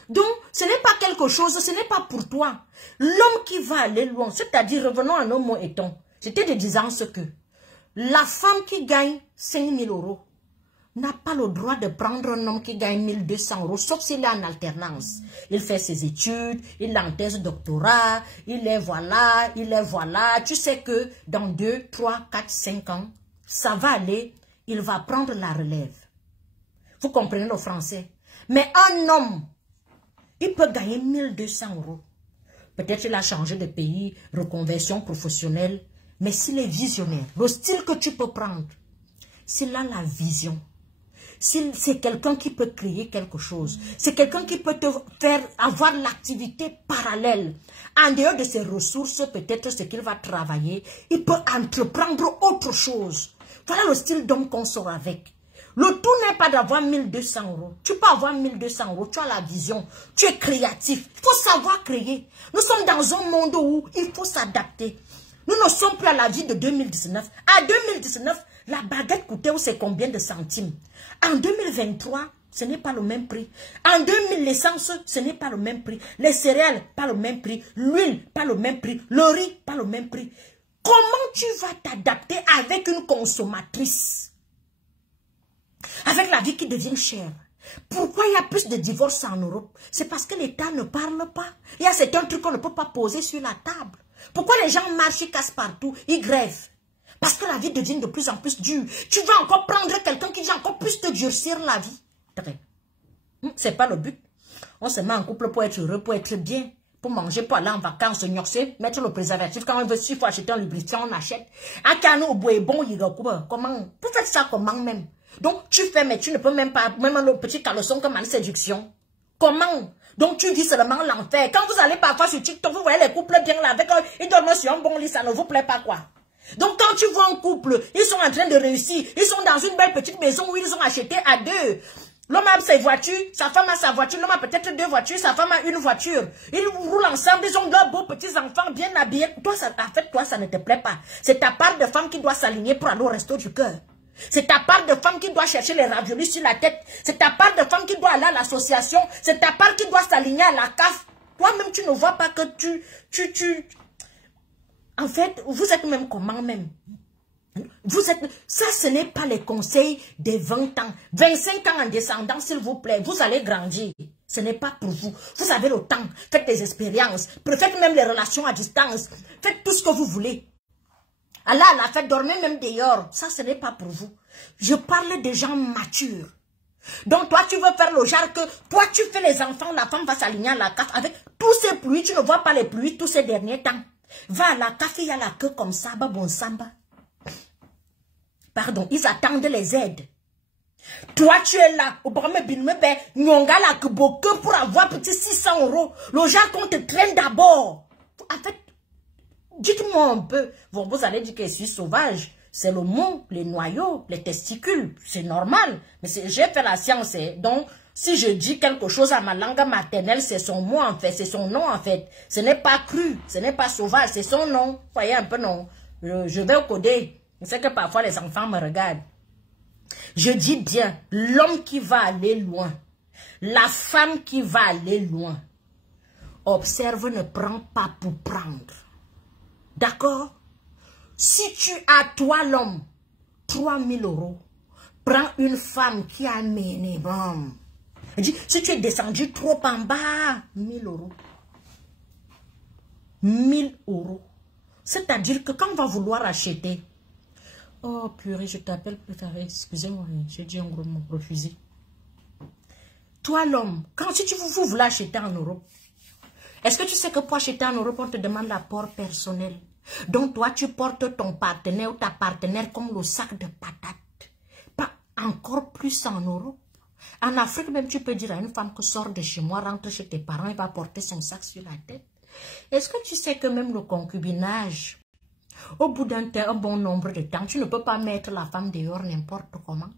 Donc, ce n'est pas quelque chose, ce n'est pas pour toi. L'homme qui va aller loin, c'est-à-dire, revenons à nos mots étant. J'étais de disant ce que la femme qui gagne 5 000 euros n'a pas le droit de prendre un homme qui gagne 1 200 euros, sauf s'il est en alternance. Il fait ses études, il est en thèse doctorat, il est voilà, Tu sais que dans 2, 3, 4, 5 ans, ça va aller, il va prendre la relève. Vous comprenez le français? Mais un homme, il peut gagner 1 200 euros. Peut-être qu'il a changé de pays, reconversion professionnelle. Mais s'il est visionnaire, le style que tu peux prendre, s'il a la vision, c'est quelqu'un qui peut créer quelque chose, c'est quelqu'un qui peut te faire avoir l'activité parallèle. En dehors de ses ressources, peut-être ce qu'il va travailler, il peut entreprendre autre chose. Voilà le style d'homme qu'on sort avec. Le tout n'est pas d'avoir 1 200 euros. Tu peux avoir 1 200 euros, tu as la vision, tu es créatif. Il faut savoir créer. Nous sommes dans un monde où il faut s'adapter. Nous ne sommes plus à la vie de 2019. À 2019, la baguette coûtait c'est combien de centimes? En 2023, ce n'est pas le même prix. En 2000, l'essence, ce n'est pas le même prix. Les céréales, pas le même prix. L'huile, pas le même prix. Le riz, pas le même prix. Comment tu vas t'adapter avec une consommatrice? Avec la vie qui devient chère. Pourquoi il y a plus de divorces en Europe? C'est parce que l'État ne parle pas. Il y a certains trucs qu'on ne peut pas poser sur la table. Pourquoi les gens marchent, ils cassent partout, ils grèvent? Parce que la vie devient de plus en plus dure. Tu vas encore prendre quelqu'un qui va encore plus te durcir la vie. C'est pas le but. On se met en couple pour être heureux, pour être bien, pour manger, pour aller en vacances, se gnorcer, mettre le préservatif. Quand on veut, s'il faut acheter un lubrifiant, on achète. Comment? Vous faites ça comment même? Donc tu fais, mais tu ne peux même pas, même le petit caleçon comme en séduction. Comment? Donc tu vis seulement l'enfer. Quand vous allez parfois sur TikTok, vous voyez les couples bien là, avec ils dorment sur un bon lit, ça ne vous plaît pas quoi. Donc quand tu vois un couple, ils sont en train de réussir, ils sont dans une belle petite maison où ils ont acheté à 2. L'homme a ses voitures, sa femme a sa voiture, l'homme a peut-être 2 voitures, sa femme a une voiture. Ils roulent ensemble, ils ont leurs beaux petits enfants bien habillés. Toi, en fait, toi, ça ne te plaît pas. C'est ta part de femme qui doit s'aligner pour aller au resto du cœur. C'est ta part de femme qui doit chercher les raviolis sur la tête. C'est ta part de femme qui doit aller à l'association. C'est ta part qui doit s'aligner à la CAF. Toi-même, tu ne vois pas que En fait, vous êtes même comment même? Vous êtes... Ça, ce n'est pas les conseils des 20 ans. 25 ans en descendant, s'il vous plaît. Vous allez grandir. Ce n'est pas pour vous. Vous avez le temps. Faites des expériences. Faites même les relations à distance. Faites tout ce que vous voulez. Allah, la fête, dormez même dehors. Ça, ce n'est pas pour vous. Je parle des gens matures. Donc, toi, tu veux faire le genre que toi, tu fais les enfants, la femme va s'aligner à la CAF avec tous ces pluies. Tu ne vois pas les pluies tous ces derniers temps. Va à la café, il y a la queue comme ça, bon samba. Pardon, ils attendent les aides. Toi, tu es là, au premier binmebe, nyonga la que pour avoir petit 600 €. Le gens qu'on te traîne d'abord. En fait, dites-moi un peu. Vous allez dire que je suis sauvage. C'est le mot, les noyaux, les testicules. C'est normal. Mais j'ai fait la science. Donc, si je dis quelque chose à ma langue maternelle, c'est son mot en fait. C'est son nom en fait. Ce n'est pas cru. Ce n'est pas sauvage. C'est son nom. Voyez un peu non. Je vais coder. Je sais que parfois les enfants me regardent. Je dis bien, l'homme qui va aller loin, la femme qui va aller loin, observe, ne prends pas pour prendre. D'accord? Si tu as, toi l'homme, 3 000 €, prends une femme qui a un minimum. Si tu es descendu trop en bas, 1 000 €. 1 000 €. C'est-à-dire que quand on va vouloir acheter, oh purée, je t'appelle plus tard, excusez-moi, j'ai dit un gros mot, refusé. Toi l'homme, si vous voulez acheter en Europe, est-ce que tu sais que pour acheter en Europe, on te demande l'apport personnel? Donc toi, tu portes ton partenaire ou ta partenaire comme le sac de patates. Pas encore plus en Europe. En Afrique même, tu peux dire à une femme que sort de chez moi, rentre chez tes parents, elle va porter son sac sur la tête. Est-ce que tu sais que même le concubinage, au bout d'un bon nombre de temps, tu ne peux pas mettre la femme dehors n'importe comment?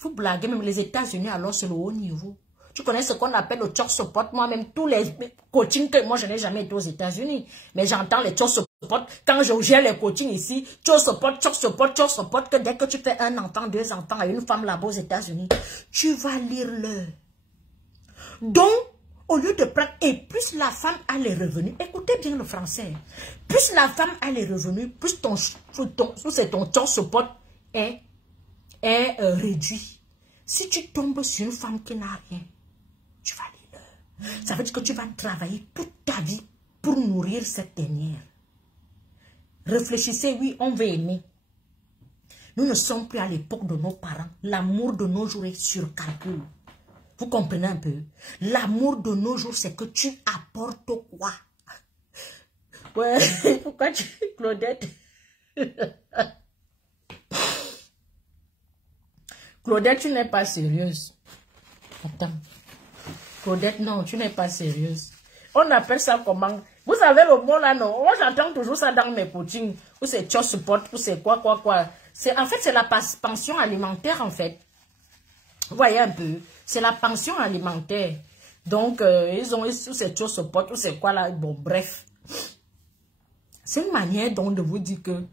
Vous blaguez, même les États-Unis, alors c'est le haut niveau. Tu connais ce qu'on appelle le child support. Moi-même, tous les coachings que moi, je n'ai jamais été aux États-Unis. Mais j'entends les child support. Quand je gère les coachings ici, child support, que dès que tu fais un enfant, 2 enfants à une femme là-bas aux États-Unis, tu vas lire le. Donc, au lieu de prendre, et plus la femme a les revenus, écoutez bien le français, plus la femme a les revenus, plus ton child support est réduit. Si tu tombes sur une femme qui n'a rien, tu vas lire. Ça veut dire que tu vas travailler toute ta vie pour nourrir cette dernière. Réfléchissez, oui, on veut aimer. Nous ne sommes plus à l'époque de nos parents. L'amour de nos jours est sur calcul. Vous comprenez un peu? L'amour de nos jours, c'est que tu apportes quoi? Ouais, pourquoi tu... Claudette? Claudette, tu n'es pas sérieuse. Attends. Claudette, non, tu n'es pas sérieuse. On appelle ça comment? Vous savez le mot là, non? Moi, j'entends toujours ça dans mes coachings. Ou c'est child support, ou c'est quoi. En fait, c'est la pension alimentaire, en fait. Vous voyez un peu? C'est la pension alimentaire. Donc, ils ont ces child support, ou c'est quoi là? Bon, bref. C'est une manière donc de vous dire que...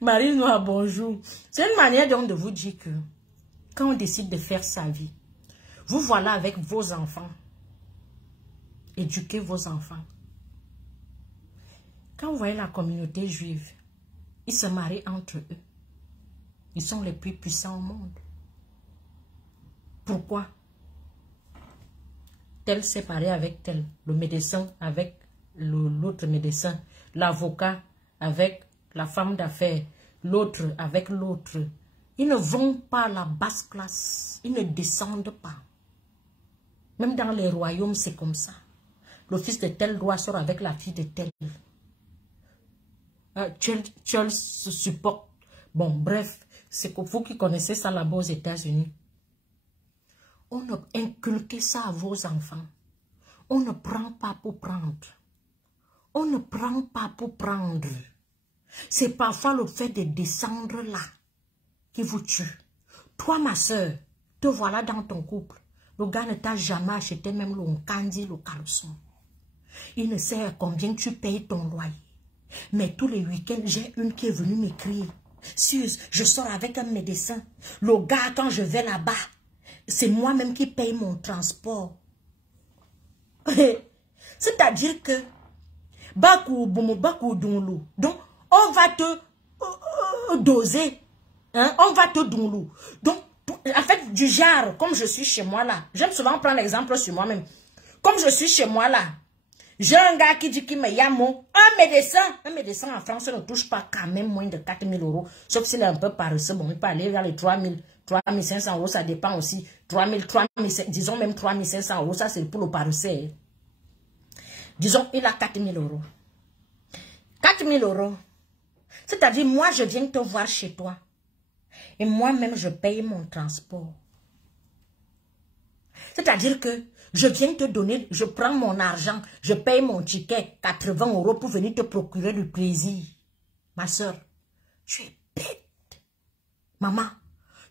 Marie Noire, bonjour. C'est une manière donc de vous dire que quand on décide de faire sa vie, vous voilà avec vos enfants. Éduquez vos enfants. Quand vous voyez la communauté juive, ils se marient entre eux. Ils sont les plus puissants au monde. Pourquoi? Tel séparé avec tel. Le médecin avec l'autre médecin. L'avocat avec la femme d'affaires. L'autre avec l'autre. Ils ne vont pas à la basse classe. Ils ne descendent pas. Même dans les royaumes, c'est comme ça. Le fils de tel roi sort avec la fille de tel. Tu se supporte. Bon, bref, c'est que vous qui connaissez ça là-bas aux États-Unis. On a inculqué ça à vos enfants. On ne prend pas pour prendre. On ne prend pas pour prendre. C'est parfois le fait de descendre là qui vous tue. Toi, ma soeur, te voilà dans ton couple. Le gars ne t'a jamais acheté même le candy, le caleçon. Il ne sait à combien tu payes ton loyer. Mais tous les week-ends, j'ai une qui est venue m'écrire. Suze, je sors avec un médecin. Le gars, quand je vais là-bas, c'est moi-même qui paye mon transport. C'est-à-dire que, donc, on va te doser. Hein? On va te doulou. Donc, en fait, du genre, comme je suis chez moi là, j'aime souvent prendre l'exemple sur moi-même. Comme je suis chez moi là, J'ai un gars qui dit qu'il me yamo. Un médecin en France ne touche pas quand même moins de 4 000 euros. Sauf s'il est un peu paresseux. Bon, il peut aller vers les 3 000, 3 500 euros. Ça dépend aussi. 3 000, disons même 3 500 euros. Ça, c'est pour le paresseux. Disons, il a 4 000 euros. 4 000 euros. C'est-à-dire, moi, je viens te voir chez toi. Et moi-même, je paye mon transport. C'est-à-dire que je viens te donner, je prends mon argent, je paye mon ticket, 80 euros pour venir te procurer du plaisir. Ma soeur, tu es bête. Maman,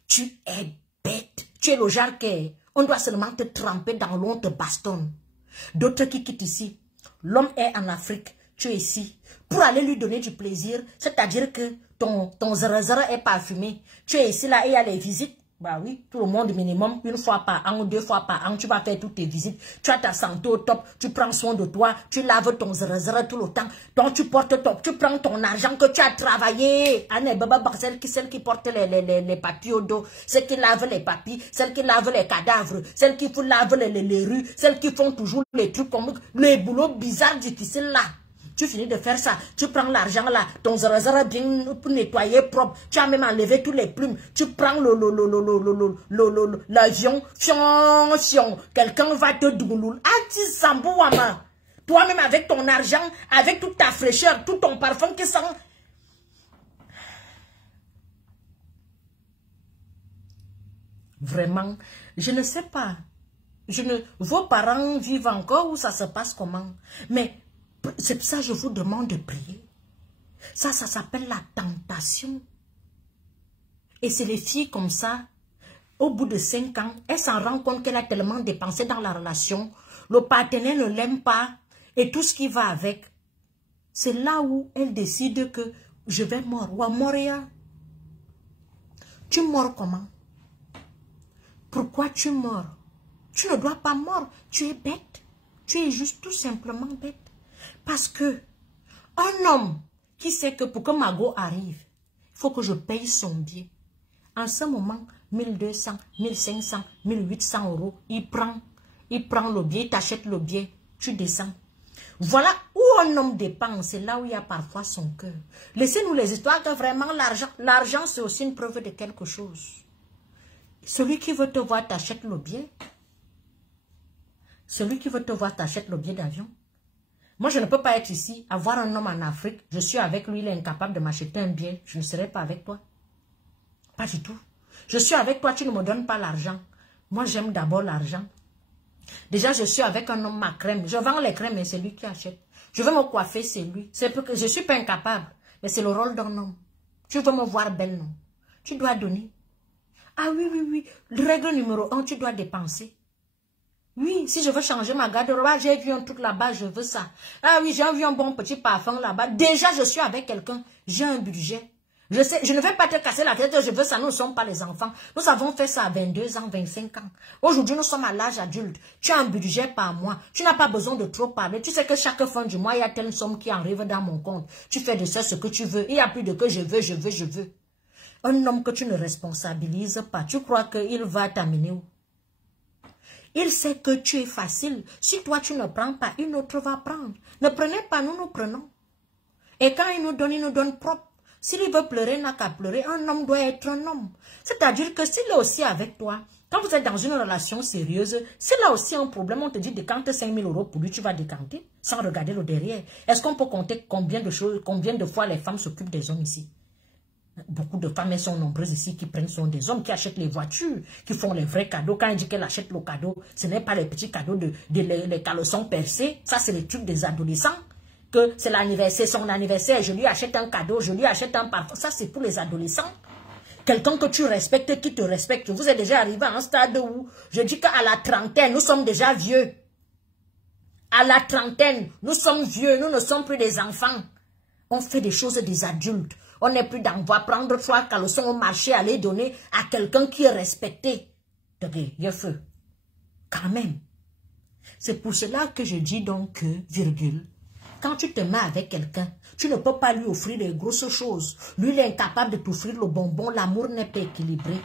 tu es bête. Tu es le genre qu'on doit seulement te tremper dans l'eau, on te bastonne. D'autres qui quittent ici. L'homme est en Afrique, tu es ici. Pour aller lui donner du plaisir, c'est-à-dire que ton zara est parfumé. Tu es ici là et il y a les visites. Bah oui, tout le monde minimum, une fois par an ou 2 fois par an, tu vas faire toutes tes visites. Tu as ta santé au top, tu prends soin de toi, tu laves ton zara tout le temps. Donc tu portes tu prends ton argent que tu as travaillé. Celle qui porte les papiers au dos, celle qui lave les papiers, celle qui lave les cadavres, celle qui lave les rues, celles qui font toujours les trucs comme les boulots bizarres difficiles là. Tu finis de faire ça, tu prends l'argent là, ton zara bien pour nettoyer propre, tu as même enlevé tous les plumes, tu prends l'avion, quelqu'un va te doulour, anti-sambouama, toi-même avec ton argent, avec toute ta fraîcheur, tout ton parfum qui sent. Vraiment, je ne sais pas, vos parents vivent encore ou ça se passe comment, mais c'est pour ça que je vous demande de prier. Ça s'appelle la tentation. Et c'est les filles comme ça, au bout de 5 ans, elle s'en rend compte qu'elle a tellement dépensé dans la relation, le partenaire ne l'aime pas, et tout ce qui va avec. C'est là où elle décide que je vais mourir. Ou à mourir. Tu meurs comment? Pourquoi tu meurs? Tu ne dois pas mourir. Tu es bête. Tu es juste tout simplement bête. Parce que un homme qui sait que pour que Margot arrive, il faut que je paye son billet. En ce moment, 1200, 1500, 1800 euros, il prend le billet, il t'achète le billet, tu descends. Voilà où un homme dépense, c'est là où il y a parfois son cœur. Laissez-nous les histoires que vraiment l'argent c'est aussi une preuve de quelque chose. Celui qui veut te voir t'achète le billet. Celui qui veut te voir t'achète le billet d'avion. Moi, je ne peux pas être ici, avoir un homme en Afrique, je suis avec lui, il est incapable de m'acheter un billet, je ne serai pas avec toi. Pas du tout. Je suis avec toi, tu ne me donnes pas l'argent. Moi, j'aime d'abord l'argent. Déjà, je suis avec un homme, ma crème. Je vends les crèmes, mais c'est lui qui achète. Je veux me coiffer, c'est lui. Je ne suis pas incapable, mais c'est le rôle d'un homme. Tu veux me voir belle, non? Tu dois donner. Ah oui, oui, oui. Règle numéro 1, tu dois dépenser. Oui, si je veux changer ma garde-robe, j'ai vu un truc là-bas, je veux ça. Ah oui, j'ai vu un bon petit parfum là-bas. Déjà, je suis avec quelqu'un, j'ai un budget. Je ne vais pas te casser la tête, je veux ça, nous ne sommes pas les enfants. Nous avons fait ça à 22 ans, 25 ans. Aujourd'hui, nous sommes à l'âge adulte. Tu as un budget par mois. Tu n'as pas besoin de trop parler. Tu sais que chaque fin du mois, il y a telle somme qui arrive dans mon compte. Tu fais de ça ce que tu veux. Il n'y a plus de que je veux. Un homme que tu ne responsabilises pas, tu crois qu'il va t'amener où? Il sait que tu es facile. Si toi, tu ne prends pas, une autre va prendre. Ne prenez pas, nous prenons. Et quand il nous donne propre. S'il veut pleurer, n'a qu'à pleurer. Un homme doit être un homme. C'est-à-dire que s'il est aussi avec toi, quand vous êtes dans une relation sérieuse, s'il a aussi un problème, on te dit décante 5 000 euros pour lui, tu vas décanter sans regarder le derrière. Est-ce qu'on peut compter combien de fois les femmes s'occupent des hommes ici? Beaucoup de femmes, elles sont nombreuses ici qui prennent soin des hommes, qui achètent les voitures, qui font les vrais cadeaux. Quand elle dit qu'elle achète le cadeau, ce n'est pas les petits cadeaux les caleçons percés. Ça, c'est les trucs des adolescents. Que c'est l'anniversaire, son anniversaire, je lui achète un cadeau, je lui achète un parfum. Ça, c'est pour les adolescents. Quelqu'un que tu respectes, qui te respecte. Vous êtes déjà arrivé à un stade où je dis qu'à la trentaine, nous sommes déjà vieux. À la trentaine, nous sommes vieux, nous ne sommes plus des enfants. On fait des choses des adultes. On n'est plus dans, on va prendre 3 caleçons au marché, aller donner à quelqu'un qui est respecté. Donc, il y a feu. Quand même. C'est pour cela que je dis donc, virgule, quand tu te mets avec quelqu'un, tu ne peux pas lui offrir les grosses choses. Lui, il est incapable de t'offrir le bonbon. L'amour n'est pas équilibré.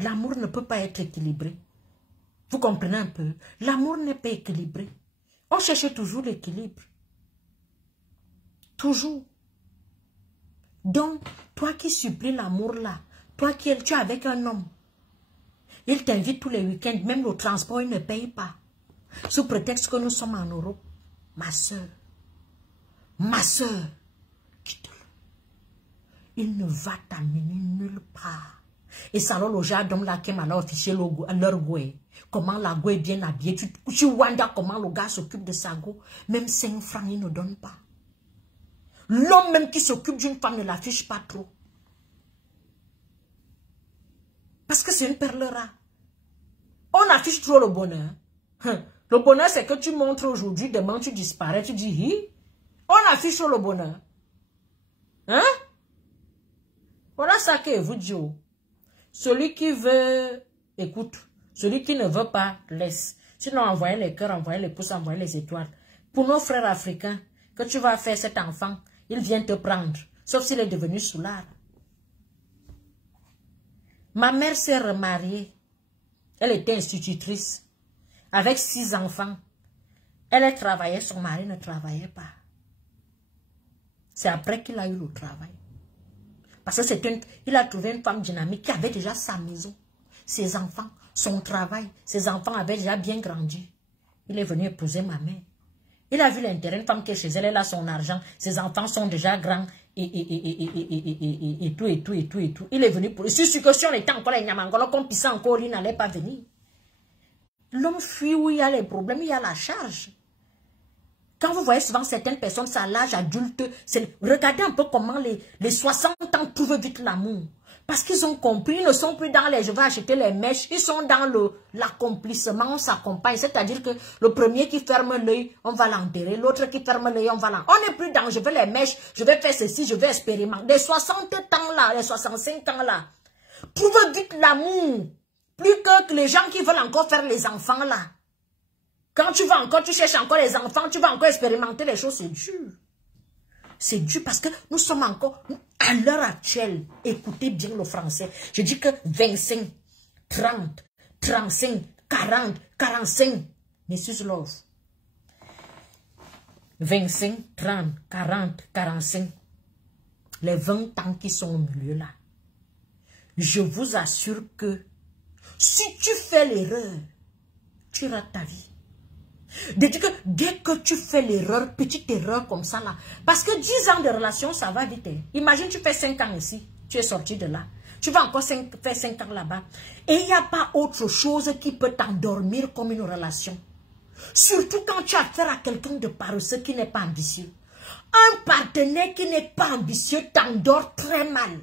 L'amour ne peut pas être équilibré. Vous comprenez un peu? L'amour n'est pas équilibré. On cherche toujours l'équilibre. Toujours. Donc, toi qui supplies l'amour là, toi qui tu es avec un homme, il t'invite tous les week-ends, même le transport, il ne paye pas. Sous prétexte que nous sommes en Europe. Ma soeur, quitte-le. Il ne va t'amener nulle part. Et ça, le jardin là qui m'a affiché leur goué. Comment la go est bien habillée. Tu wanda comment le gars s'occupe de sa go. Même 5 francs, il ne donne pas. L'homme même qui s'occupe d'une femme ne l'affiche pas trop. Parce que c'est une perle rare. On affiche trop le bonheur. Le bonheur, c'est que tu montres aujourd'hui, demain tu disparais, tu dis, hi. On affiche trop le bonheur. Hein? Voilà ça que vous dit. Celui qui veut, écoute. Celui qui ne veut pas, laisse. Sinon, envoyez les cœurs, envoyez les pouces, envoyez les étoiles. Pour nos frères africains, que tu vas faire cet enfant, il vient te prendre. Sauf s'il est devenu soulard. Ma mère s'est remariée. Elle était institutrice. Avec 6 enfants. Elle travaillait, son mari ne travaillait pas. C'est après qu'il a eu le travail. Parce que il a trouvé une femme dynamique qui avait déjà sa maison, ses enfants, son travail. Ses enfants avaient déjà bien grandi. Il est venu épouser ma mère. Il a vu l'intérêt, une femme qui est chez elle, elle a son argent, ses enfants sont déjà grands et tout. Il est venu pour... Je suis sûr que si on était encore les Nyamangolo, qu'on pissait encore, il n'allait pas venir. L'homme fuit où il y a les problèmes, il y a la charge. Quand vous voyez souvent certaines personnes, c'est à l'âge adulte, regardez un peu comment les 60 ans trouvent vite l'amour. Parce qu'ils ont compris, ils ne sont plus dans les je vais acheter les mèches, ils sont dans l'accomplissement, on s'accompagne. C'est-à-dire que le premier qui ferme l'œil, on va l'enterrer. L'autre qui ferme l'œil, on va l'enterrer. On n'est plus dans je veux les mèches, je vais faire ceci, je vais expérimenter. Les 60 ans là, les 65 ans là, trouvent vite l'amour. Plus que les gens qui veulent encore faire les enfants là. Quand tu vas encore, tu cherches encore les enfants, tu vas encore expérimenter les choses, c'est dur. C'est dur parce que nous sommes encore, à l'heure actuelle, écoutez bien le français. Je dis que 25, 30, 35, 40, 45, Mrs. Love. 25, 30, 40, 45. Les 20 ans qui sont au milieu là. Je vous assure que si tu fais l'erreur, tu rates ta vie. Dès que tu fais l'erreur, petite erreur comme ça là, parce que 10 ans de relation, ça va vite. Hein. Imagine tu fais 5 ans ici, tu es sorti de là. Tu vas encore faire 5 ans là-bas. Et il n'y a pas autre chose qui peut t'endormir comme une relation. Surtout quand tu as affaire à quelqu'un de paresseux qui n'est pas ambitieux. Un partenaire qui n'est pas ambitieux t'endort très mal.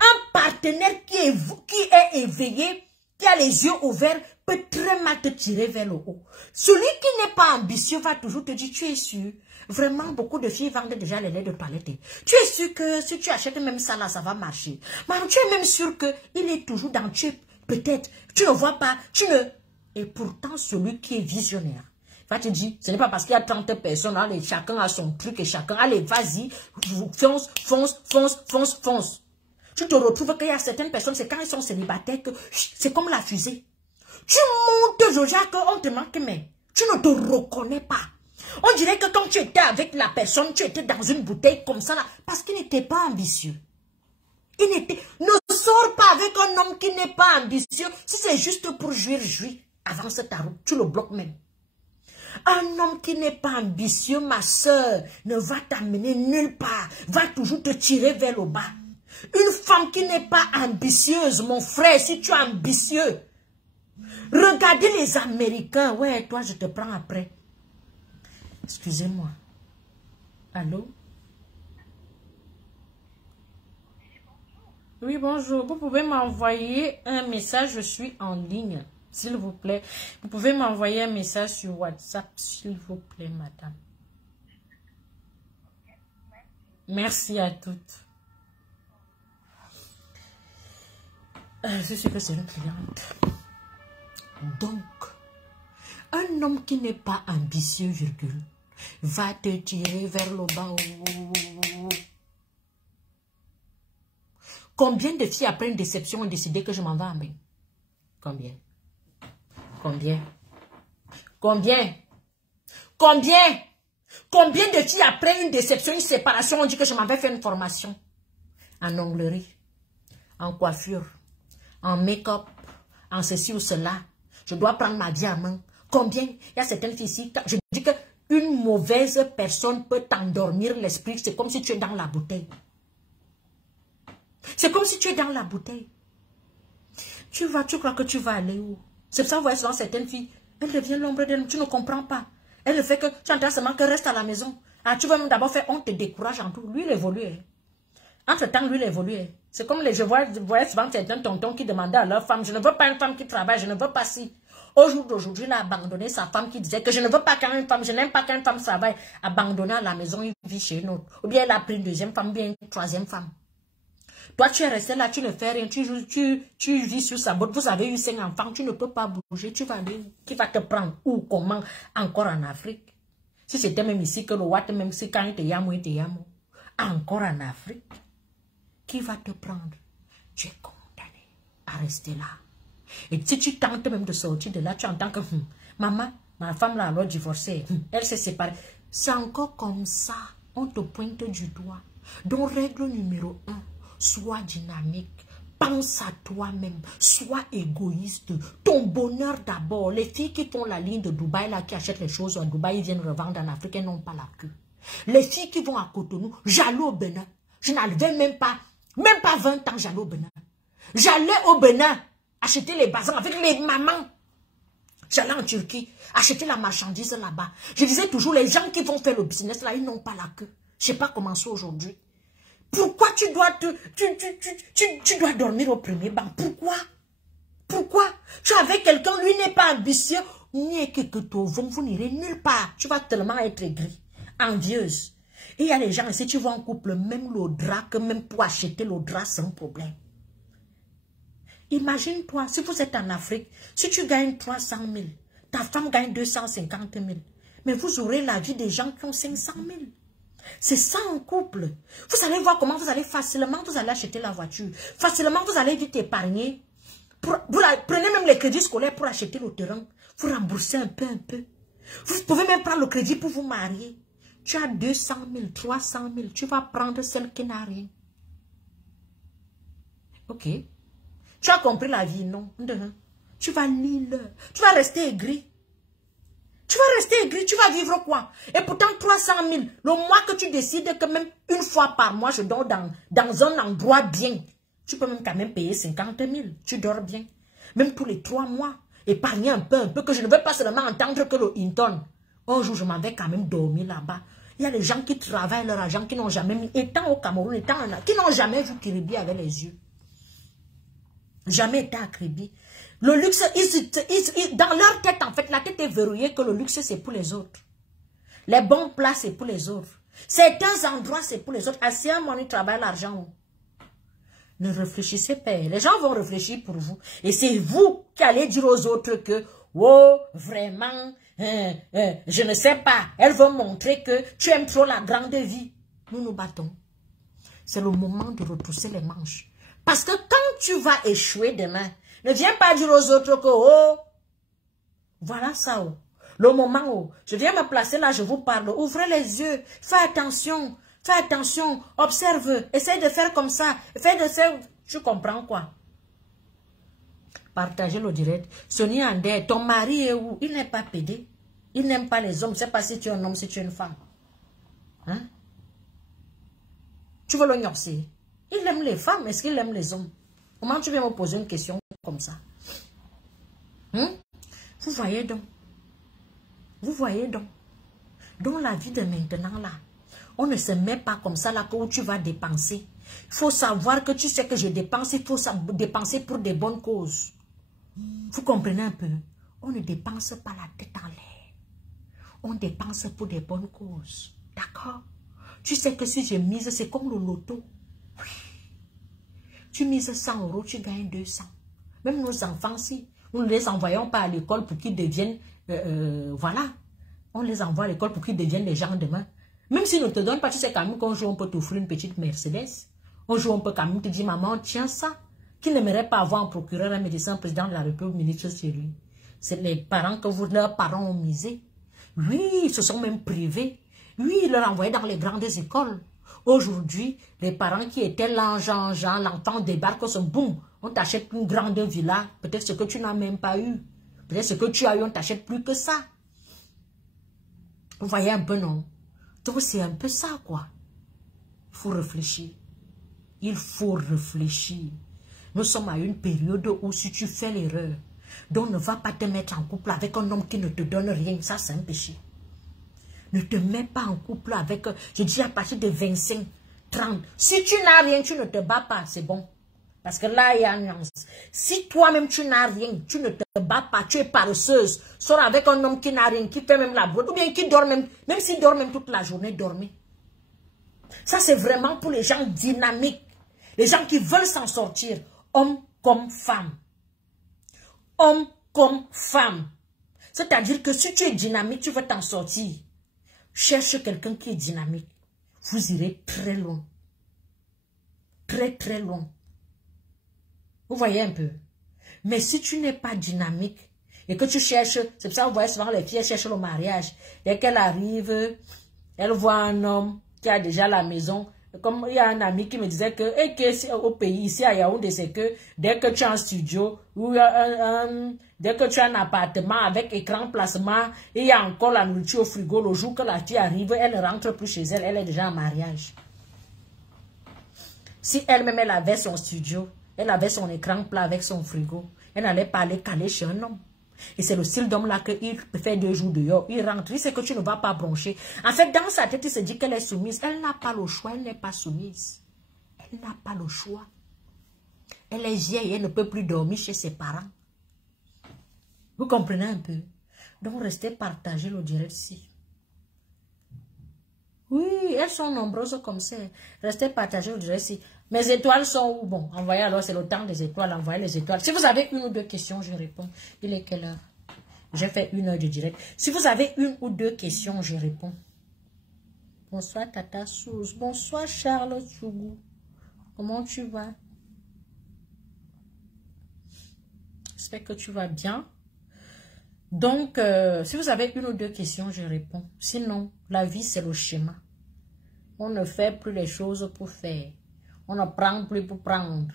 Un partenaire qui est éveillé, qui a les yeux ouverts, peut très mal te tirer vers le haut. Celui qui n'est pas ambitieux va toujours te dire, tu es sûr. Vraiment, beaucoup de filles vendent déjà les laits de toilette. Tu es sûr que si tu achètes même ça là, ça va marcher. Mais tu es même sûr qu'il est toujours dans peut-être, tu ne vois pas, Et pourtant, celui qui est visionnaire va te dire, ce n'est pas parce qu'il y a 30 personnes, allez, chacun a son truc et chacun, allez, vas-y, fonce. Tu te retrouves qu'il y a certaines personnes, c'est quand ils sont célibataires que c'est comme la fusée. Tu montes déjà qu'on te manque, mais tu ne te reconnais pas. On dirait que quand tu étais avec la personne, tu étais dans une bouteille comme ça, là, parce qu'il n'était pas ambitieux. Ne sors pas avec un homme qui n'est pas ambitieux. Si c'est juste pour jouir, avance ta route, tu le bloques même. Un homme qui n'est pas ambitieux, ma soeur, ne va t'amener nulle part, va toujours te tirer vers le bas. Une femme qui n'est pas ambitieuse, mon frère, si tu es ambitieux, regardez les Américains. Ouais, toi, je te prends après. Excusez-moi. Allô? Oui, bonjour. Vous pouvez m'envoyer un message. Je suis en ligne, s'il vous plaît. Vous pouvez m'envoyer un message sur WhatsApp, s'il vous plaît, madame. Merci à toutes. Je suis que c'est une cliente. Donc, un homme qui n'est pas ambitieux, virgule, va te tirer vers le bas. Combien de filles après une déception ont décidé que je m'en vais en bain? Combien? Combien? Combien? Combien? Combien de filles après une déception, une séparation, on dit que je m'avais fait une formation en onglerie, en coiffure, en make-up, en ceci ou cela. Je dois prendre ma vie en main. Combien? Il y a certaines filles ici, je dis que une mauvaise personne peut t'endormir l'esprit. C'est comme si tu es dans la bouteille. C'est comme si tu es dans la bouteille. Tu crois que tu vas aller où? C'est pour ça que vous voyez souvent certaines filles, elles deviennent l'ombre d'elles, tu ne comprends pas. Elle ne fait que, tu entends seulement qu'elle reste à la maison. Ah, tu vas même d'abord faire, on te décourage en tout. Lui, il évolue. Entre-temps, lui, il évolue. C'est comme je vois souvent certains tontons qui demandaient à leur femme, je ne veux pas une femme qui travaille, je ne veux pas si. Au jour d'aujourd'hui, il a abandonné sa femme qui disait que je ne veux pas qu'une femme, je n'aime pas qu'une femme travaille. Abandonné à la maison, il vit chez une autre. Ou bien il a pris une deuxième femme, ou bien une troisième femme. Toi, tu es resté là, tu ne fais rien, tu vis sur sa botte. Vous avez eu 5 enfants, tu ne peux pas bouger. Tu vas aller, qui va te prendre où, comment, encore en Afrique? Si c'était même ici que le Watt, même si quand il te yamo, encore en Afrique, qui va te prendre? Tu es condamné à rester là. Et si tu tentes même de sortir de là, tu entends que maman, ma femme l'a alors divorcée, elle s'est séparée. C'est encore comme ça, on te pointe du doigt. Donc, règle numéro 1. Sois dynamique, pense à toi-même, sois égoïste. Ton bonheur d'abord. Les filles qui font la ligne de Dubaï, là, qui achètent les choses à Dubaï, ils viennent revendre en Afrique, elles n'ont pas la queue. Les filles qui vont à Cotonou, j'allais au Bénin. Je n'avais même pas 20 ans, j'allais au Bénin. J'allais au Bénin acheter les bazars avec les mamans. J'allais en Turquie acheter la marchandise là-bas. Je disais toujours, les gens qui vont faire le business là, ils n'ont pas la queue. Je n'ai pas commencé aujourd'hui. Pourquoi tu dois dormir au premier banc? Pourquoi? Pourquoi? Tu es avec quelqu'un, lui n'est pas ambitieux. Vous n'irez nulle part. Tu vas tellement être aigri, envieuse. Et il y a les gens, si tu vas en couple, même le drap, que même pour acheter le drap, c'est un problème. Imagine-toi, si vous êtes en Afrique, si tu gagnes 300 000, ta femme gagne 250 000. Mais vous aurez la vie des gens qui ont 500 000. C'est ça en couple. Vous allez voir comment vous allez facilement, vous allez acheter la voiture. Facilement, vous allez vite épargner. Prenez même les crédits scolaires pour acheter le terrain. Vous remboursez un peu. Vous pouvez même prendre le crédit pour vous marier. Tu as 200 000, 300 000. Tu vas prendre celle qui n'a rien. Ok. Tu as compris la vie, non? Tu vas lire. Tu vas rester aigri. Tu vas rester aigri, tu vas vivre quoi? Et pourtant 300 000, le mois que tu décides que même une fois par mois, je dors dans un endroit bien. Tu peux même quand même payer 50 000, tu dors bien. Même tous les 3 mois, épargner un peu, que je ne veux pas seulement entendre que le Hinton. Un jour, je m'en vais quand même dormir là-bas. Il y a des gens qui travaillent leur argent, qui n'ont jamais mis, étant au Cameroun, qui n'ont jamais vu Kiribi avec les yeux. Jamais été à Kiribi. Le luxe, dans leur tête, en fait, la tête est verrouillée que le luxe, c'est pour les autres. Les bons plats, c'est pour les autres. Certains endroits, c'est pour les autres. Assis à mon travail, l'argent. Ne réfléchissez pas. Les gens vont réfléchir pour vous. Et c'est vous qui allez dire aux autres que, oh, vraiment, je ne sais pas. Elles vont montrer que tu aimes trop la grande vie. Nous nous battons. C'est le moment de retrousser les manches. Parce que quand tu vas échouer demain, ne viens pas dire aux autres que, oh, voilà ça, oh. Le moment où je viens me placer là, je vous parle. Ouvrez les yeux, fais attention, observe, essaye de faire comme ça, tu comprends quoi? Partagez le direct. Sonia Andé, ton mari est où? Il n'est pas pédé. Il n'aime pas les hommes. Je ne sais pas si tu es un homme, si tu es une femme. Hein? Tu veux le gnosser? Il aime les femmes, est-ce qu'il aime les hommes? Comment tu viens me poser une question comme ça? Vous voyez donc? Vous voyez donc? Dans la vie de maintenant là, on ne se met pas comme ça là où tu vas dépenser. Il faut savoir que tu sais que je dépense, il faut dépenser pour des bonnes causes. Vous comprenez un peu? On ne dépense pas la tête en l'air. On dépense pour des bonnes causes. D'accord? Tu sais que si je mise, c'est comme le loto. Oui. Tu mises 100 €, tu gagnes 200. Même nos enfants, si nous ne les envoyons pas à l'école pour qu'ils deviennent, voilà, on les envoie à l'école pour qu'ils deviennent les gens demain. Même s'ils ne te donnent pas, tu sais quand même qu'un jour on peut t'offrir une petite Mercedes. Un jour on peut quand même te dire, maman, tiens ça. Qui n'aimerait pas avoir un procureur, un médecin, un président de la République, ministre chez lui? C'est les parents que leurs parents ont misé. Oui, ils se sont même privés. Oui, ils leur envoyaient dans les grandes écoles. Aujourd'hui, les parents qui étaient là, genre, l'enfant débarque, boum, on t'achète une grande villa. Peut-être ce que tu n'as même pas eu. Peut-être ce que tu as eu, on t'achète plus que ça. Vous voyez un peu, non? Donc, c'est un peu ça, quoi. Il faut réfléchir. Il faut réfléchir. Nous sommes à une période où si tu fais l'erreur, donc ne va pas te mettre en couple avec un homme qui ne te donne rien. Ça, c'est un péché. Ne te mets pas en couple avec, je dis à partir de 25, 30. Si tu n'as rien, tu ne te bats pas, c'est bon. Parce que là, il y a une nuance. Si toi-même, tu n'as rien, tu ne te bats pas, tu es paresseuse, sors avec un homme qui n'a rien, qui fait même la boîte, ou bien qui dort même s'il dort même toute la journée, dormez. Ça, c'est vraiment pour les gens dynamiques, les gens qui veulent s'en sortir, hommes comme femmes. Hommes comme femmes. C'est-à-dire que si tu es dynamique, tu veux t'en sortir. Cherche quelqu'un qui est dynamique. Vous irez très loin. Très, très loin. Vous voyez un peu. Mais si tu n'es pas dynamique et que tu cherches, c'est pour ça que vous voyez souvent les filles cherchent le mariage. Dès qu'elle arrive, elle voit un homme qui a déjà la maison. Comme il y a un ami qui me disait que, au pays, ici à Yaoundé, c'est que dès que tu as un studio, ou dès que tu as un appartement avec écran placement, il y a encore la nourriture au frigo, le jour que la fille arrive, elle ne rentre plus chez elle, elle est déjà en mariage. Si elle-même, elle avait son studio, elle avait son écran plat avec son frigo, elle n'allait pas aller caler chez un homme. Et c'est le style d'homme là qu'il fait 2 jours dehors. Il rentre, il sait que tu ne vas pas broncher. En fait, dans sa tête, il se dit qu'elle est soumise. Elle n'a pas le choix, elle n'est pas soumise. Elle n'a pas le choix. Elle est vieille, elle ne peut plus dormir chez ses parents. Vous comprenez un peu? Donc, restez partagez le direct ici. Oui, elles sont nombreuses comme ça. Restez partagez le direct ici. Mes étoiles sont où? Bon, envoyez alors, c'est le temps des étoiles, envoyez les étoiles. Si vous avez 1 ou 2 questions, je réponds. Il est quelle heure? J'ai fait 1 heure de direct. Si vous avez 1 ou 2 questions, je réponds. Bonsoir Tata Souz. Bonsoir Charles Tchougou. Comment tu vas? J'espère que tu vas bien. Donc, si vous avez 1 ou 2 questions, je réponds. Sinon, la vie, c'est le schéma. On ne fait plus les choses pour faire. On ne prend plus pour prendre.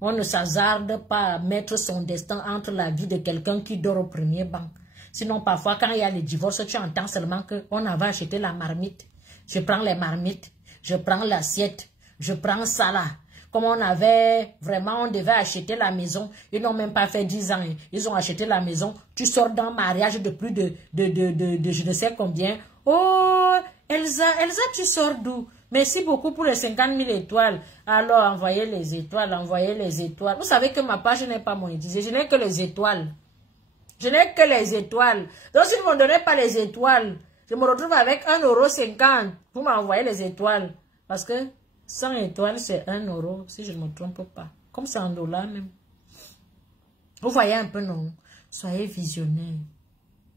On ne s'hasarde pas à mettre son destin entre la vie de quelqu'un qui dort au premier banc. Sinon, parfois, quand il y a les divorces, tu entends seulement qu'on avait acheté la marmite. Je prends les marmites, je prends l'assiette, je prends ça là. Comme on avait, vraiment, on devait acheter la maison. Ils n'ont même pas fait 10 ans. Ils ont acheté la maison. Tu sors d'un mariage de plus de je ne sais combien. Oh, Elsa, tu sors d'où? Merci beaucoup pour les 50 000 étoiles. Alors, envoyez les étoiles, envoyez les étoiles. Vous savez que ma page n'est pas monétisée. Je n'ai que les étoiles. Je n'ai que les étoiles. Donc, si vous ne me donnez pas les étoiles, je me retrouve avec 1,50 € pour m'envoyer les étoiles. Parce que 100 étoiles, c'est 1 €, si je ne me trompe pas. Comme c'est en dollars même. Vous voyez un peu, non? Soyez visionnaires.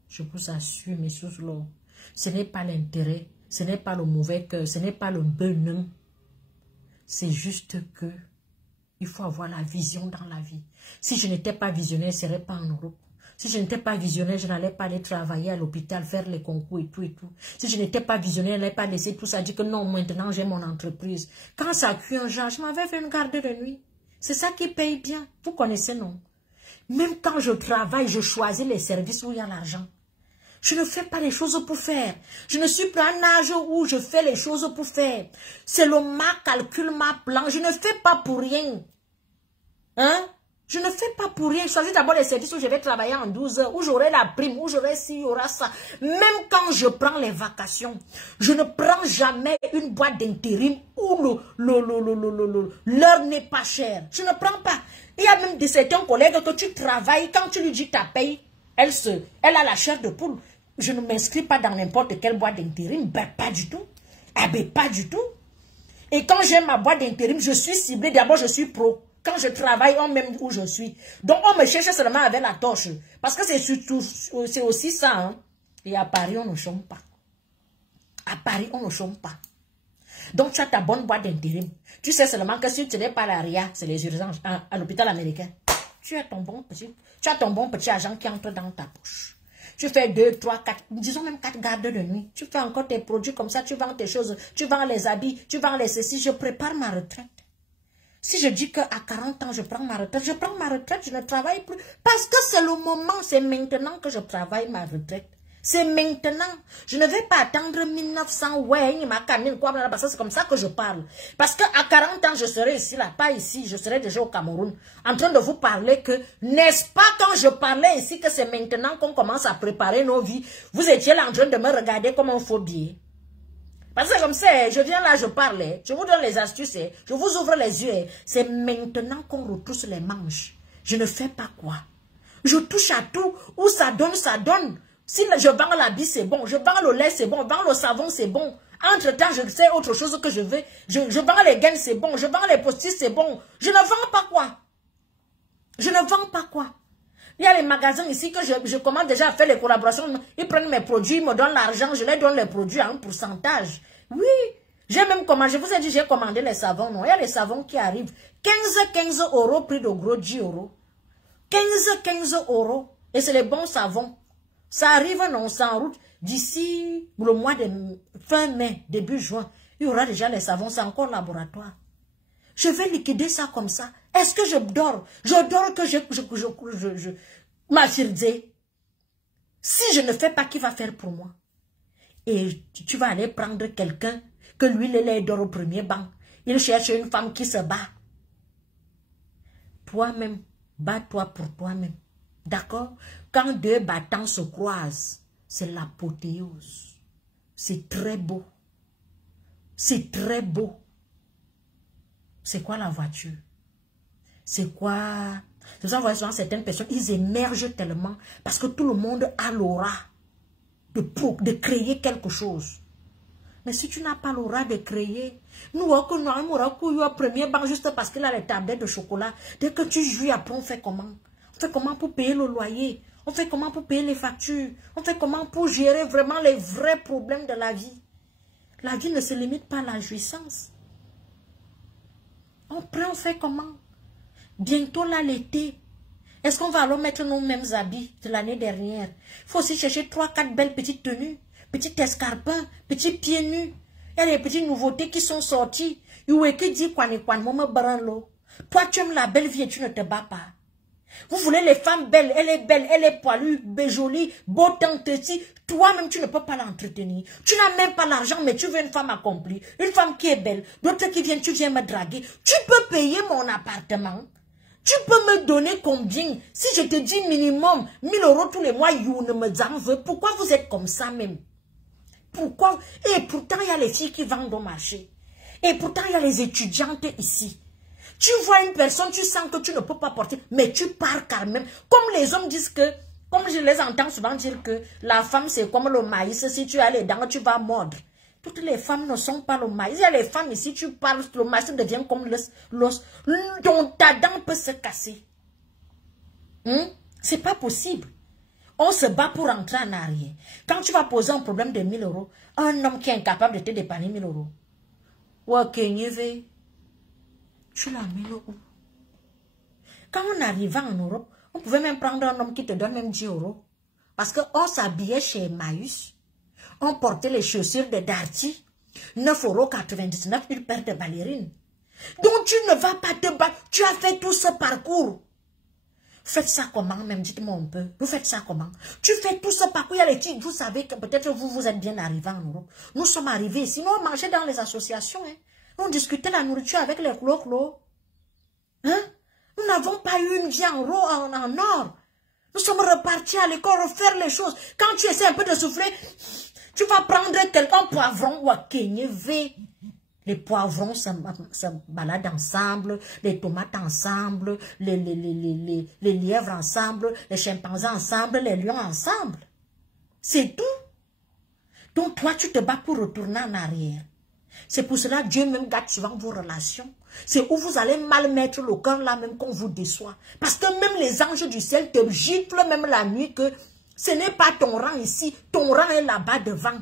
Je vous assure, mes sous-lots. Ce n'est pas l'intérêt. Ce n'est pas le mauvais cœur, ce n'est pas le bonheur. C'est juste que il faut avoir la vision dans la vie. Si je n'étais pas visionnaire, je ne serais pas en Europe. Si je n'étais pas visionnaire, je n'allais pas aller travailler à l'hôpital, faire les concours et tout et tout. Si je n'étais pas visionnaire, je n'allais pas laisser tout ça, dire que non, maintenant j'ai mon entreprise. Quand ça cuit un genre, je m'avais fait une garde de nuit. C'est ça qui paye bien. Vous connaissez, non? Même quand je travaille, je choisis les services où il y a l'argent. Je ne fais pas les choses pour faire. Je ne suis pas à un âge où je fais les choses pour faire. C'est ma calcul, ma plan. Je ne fais pas pour rien. Hein? Je ne fais pas pour rien. Je choisis d'abord les services où je vais travailler en 12 heures, où j'aurai la prime, où j'aurai ci, il y aura ça. Même quand je prends les vacations, je ne prends jamais une boîte d'intérim où l'heure n'est pas chère. Je ne prends pas. Il y a même de certains collègues que tu travailles, quand tu lui dis ta paye, elle a la chair de poule. Je ne m'inscris pas dans n'importe quelle boîte d'intérim. Ben, pas du tout. Ah ben, pas du tout. Et quand j'ai ma boîte d'intérim, je suis ciblée. D'abord, je suis pro. Quand je travaille, on m'aime où je suis. Donc, on me cherche seulement avec la torche. Parce que c'est aussi ça. Hein. Et à Paris, on ne chôme pas. À Paris, on ne chôme pas. Donc, tu as ta bonne boîte d'intérim. Tu sais seulement que si tu n'es pas à la RIA, c'est les urgences à l'hôpital américain. tu as ton bon petit argent qui entre dans ta poche. Tu fais 2, 3, 4, disons même 4 gardes de nuit. Tu fais encore tes produits comme ça, tu vends tes choses, tu vends les habits, tu vends les ceci. Je prépare ma retraite. Si je dis qu'à 40 ans, je prends ma retraite, je ne travaille plus. Parce que c'est le moment, c'est maintenant que je travaille ma retraite. C'est maintenant. Je ne vais pas attendre 1900, ouais, ma canine, quoi, c'est comme ça que je parle. Parce qu'à 40 ans, je serai ici, là, pas ici, je serai déjà au Cameroun, en train de vous parler que, n'est-ce pas quand je parlais ici que c'est maintenant qu'on commence à préparer nos vies, vous étiez là en train de me regarder comme un faux billet. Parce que comme ça, je viens là, je parle, je vous donne les astuces, je vous ouvre les yeux, c'est maintenant qu'on retrousse les manches. Je ne fais pas quoi. Je touche à tout, où ça donne, ça donne. Si je vends l'habit, c'est bon. Je vends le lait, c'est bon. Je vends le savon, c'est bon. Entre-temps, je sais autre chose que je veux. Je vends les gaines, c'est bon. Je vends les postis, c'est bon. Je ne vends pas quoi. Je ne vends pas quoi. Il y a les magasins ici que je commence déjà à faire les collaborations. Ils prennent mes produits, ils me donnent l'argent. Je leur donne les produits à un pourcentage. Oui. J'ai même commandé, je vous ai dit, j'ai commandé les savons. Non, il y a les savons qui arrivent. 15 euros, prix de gros 10 euros. 15 euros. Et c'est les bons savons. Ça arrive, non, c'est en route. D'ici le mois de fin mai, début juin, il y aura déjà les savons, c'est encore laboratoire. Je vais liquider ça comme ça. Est-ce que je dors? Je dors que ma firdée. Si je ne fais pas, qui va faire pour moi? Et tu vas aller prendre quelqu'un que lui, il dort au premier banc. Il cherche une femme qui se bat. Toi-même, bats-toi pour toi-même. D'accord? Quand deux battants se croisent, c'est l'apothéose. C'est très beau. C'est très beau. C'est quoi la voiture? C'est quoi? Vous voyez souvent certaines personnes, ils émergent tellement parce que tout le monde a l'aura de créer quelque chose. Mais si tu n'as pas l'aura de créer, nous, on aura au premier banc juste parce qu'il a les tablettes de chocolat. Dès que tu jouis, après, on fait comment? On fait comment pour payer le loyer? On fait comment pour payer les factures? On fait comment pour gérer vraiment les vrais problèmes de la vie? La vie ne se limite pas à la jouissance. On fait comment? Bientôt là, l'été. Est-ce qu'on va alors mettre nos mêmes habits de l'année dernière? Il faut aussi chercher 3-4 belles petites tenues, petits escarpins, petits pieds nus. Il y a des petites nouveautés qui sont sorties. Toi, tu aimes la belle vie et tu ne te bats pas. Vous voulez les femmes belles, elle est poilue, jolie, beau teint, toi-même tu ne peux pas l'entretenir. Tu n'as même pas l'argent, mais tu veux une femme accomplie, une femme qui est belle, d'autres qui viennent, tu viens me draguer. Tu peux payer mon appartement. Tu peux me donner combien? Si je te dis minimum 1000 euros tous les mois, you ne me en veux. Pourquoi vous êtes comme ça même? Pourquoi? Et pourtant, il y a les filles qui vendent au marché. Et pourtant, il y a les étudiantes ici. Tu vois une personne, tu sens que tu ne peux pas porter, mais tu pars quand même. Comme les hommes disent que, comme je les entends souvent dire que la femme c'est comme le maïs, si tu as les dents, tu vas mordre. Toutes les femmes ne sont pas le maïs. Il y a les femmes ici, tu parles, le maïs devient comme l'os. Donc ta dent peut se casser. C'est pas possible. On se bat pour rentrer en arrière. Quand tu vas poser un problème de 1000 euros, un homme qui est incapable de te dépanner 1000 euros. Tu l'amènes où? Quand on arrivait en Europe, on pouvait même prendre un homme qui te donne même 10 euros. Parce qu'on s'habillait chez Emmaüs. On portait les chaussures de Darty. 9,99 €, une paire de ballerines. Donc tu ne vas pas te battre. Tu as fait tout ce parcours. Faites ça comment même? Dites-moi un peu. Vous faites ça comment? Tu fais tout ce parcours. Il y a les filles, vous savez que peut-être vous êtes bien arrivés en Europe. Nous sommes arrivés ici. Nous, on mangeait dans les associations. On discutait la nourriture avec les clos-clos. Nous n'avons pas eu une vie en or. Nous sommes repartis à l'école refaire les choses. Quand tu essaies un peu de souffler, tu vas prendre quelqu'un poivron ou à Kenyeve. Les poivrons se baladent ensemble, les tomates ensemble, les lièvres ensemble, les chimpanzés ensemble, les lions ensemble. C'est tout. Donc toi, tu te bats pour retourner en arrière. C'est pour cela que Dieu même garde souvent vos relations. C'est où vous allez mal mettre le cœur là même qu'on vous déçoit. Parce que même les anges du ciel te giflent même la nuit que ce n'est pas ton rang ici, ton rang est là-bas devant.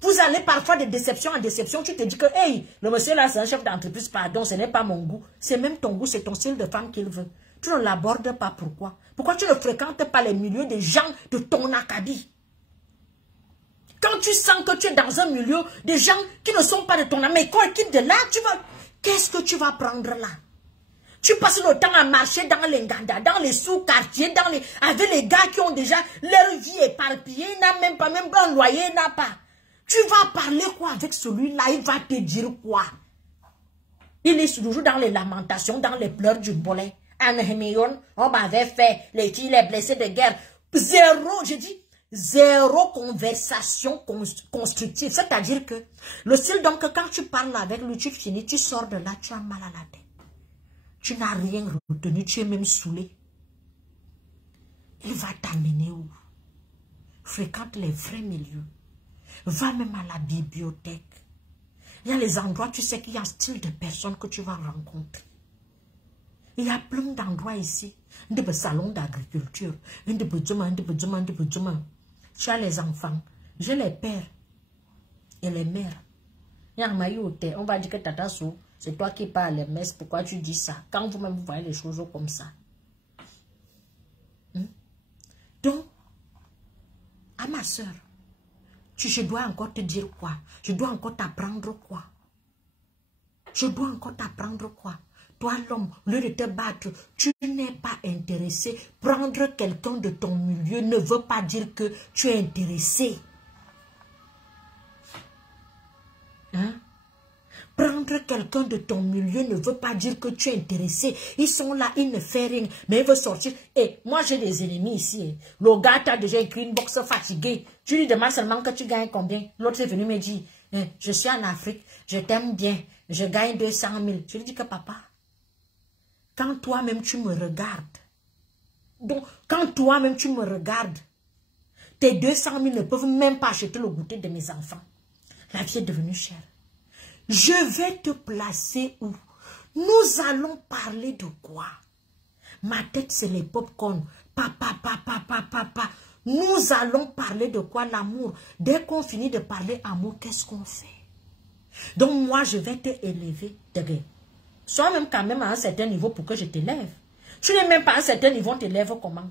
Vous allez parfois de déception en déception, tu te dis que, hey, le monsieur là c'est un chef d'entreprise, pardon, ce n'est pas mon goût. C'est même ton goût, c'est ton style de femme qu'il veut. Tu ne l'abordes pas, pourquoi? Pourquoi tu ne fréquentes pas les milieux des gens de ton acabit? Quand tu sens que tu es dans un milieu des gens qui ne sont pas de ton ami, quand quitte de là, qu'est-ce que tu vas prendre là? Tu passes le temps à marcher dans les Nganda, dans les sous-quartiers, avec les gars qui ont déjà leur vie éparpillée, n'a même pas, même un loyer, n'a pas. Tu vas parler quoi avec celui-là? Il va te dire quoi? Il est toujours dans les lamentations, dans les pleurs du bolet. On m'avait fait, les filles, les blessés de guerre. Zéro, je dis, zéro conversation constructive. C'est-à-dire que, le style donc, quand tu parles avec lui, tu finis, tu sors de là, tu as mal à la tête. Tu n'as rien retenu, tu es même saoulé. Il va t'amener où? Fréquente les vrais milieux. Va même à la bibliothèque. Il y a les endroits, tu sais qu'il y a un style de personnes que tu vas rencontrer. Il y a plein d'endroits ici. Des salons d'agriculture. Tu as les enfants. J'ai les pères et les mères. On va dire que Tata Sou, c'est toi qui parles les messes. Pourquoi tu dis ça? Quand vous-même vous voyez les choses comme ça. Donc, à ma soeur, je dois encore te dire quoi? Je dois encore t'apprendre quoi? Je dois encore t'apprendre quoi? Toi, l'homme, au lieu de te battre, tu n'es pas intéressé. Prendre quelqu'un de ton milieu ne veut pas dire que tu es intéressé. Hein? Prendre quelqu'un de ton milieu ne veut pas dire que tu es intéressé. Ils sont là, ils ne font rien, mais ils veulent sortir. Et moi, j'ai des ennemis ici. Le gars t'a déjà écrit une box fatigué. Tu lui demandes seulement que tu gagnes combien. L'autre est venu me dire, je suis en Afrique, je t'aime bien, je gagne 200 000. Je lui dis que papa, quand toi-même tu me regardes, donc quand toi-même tu me regardes, tes 200 000 ne peuvent même pas acheter le goûter de mes enfants. La vie est devenue chère. Je vais te placer où? Nous allons parler de quoi? Ma tête, c'est les pop-corn. Papa. Nous allons parler de quoi? L'amour. Dès qu'on finit de parler amour, qu'est-ce qu'on fait? Donc moi, je vais te élever. Sois même quand même à un certain niveau pour que je t'élève. Tu n'es même pas à un certain niveau, on t'élève comment?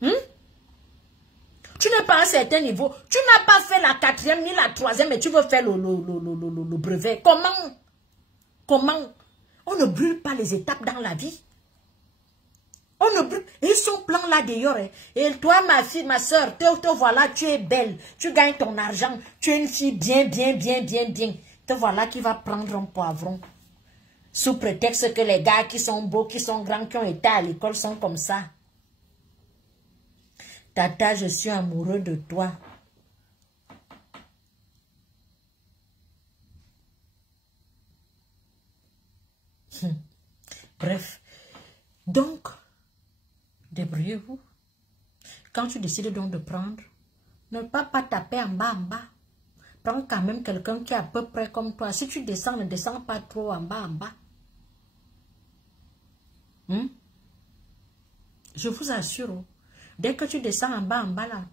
Tu n'es pas à un certain niveau. Tu n'as pas fait la 4e ni la 3e, mais tu veux faire le brevet. Comment? Comment? On ne brûle pas les étapes dans la vie. On ne brûle. Ils sont pleins là d'ailleurs. Hein. Et toi, ma fille, ma soeur, te voilà, tu es belle. Tu gagnes ton argent. Tu es une fille bien. Te voilà qui va prendre un poivron. Sous prétexte que les gars qui sont beaux, qui sont grands, qui ont été à l'école sont comme ça. Tata, je suis amoureux de toi. Bref. Donc, débrouillez-vous. Quand tu décides donc de prendre, ne pas taper en bas. Prends quand même quelqu'un qui est à peu près comme toi. Si tu descends, ne descends pas trop en bas. Je vous assure, dès que tu descends en bas là,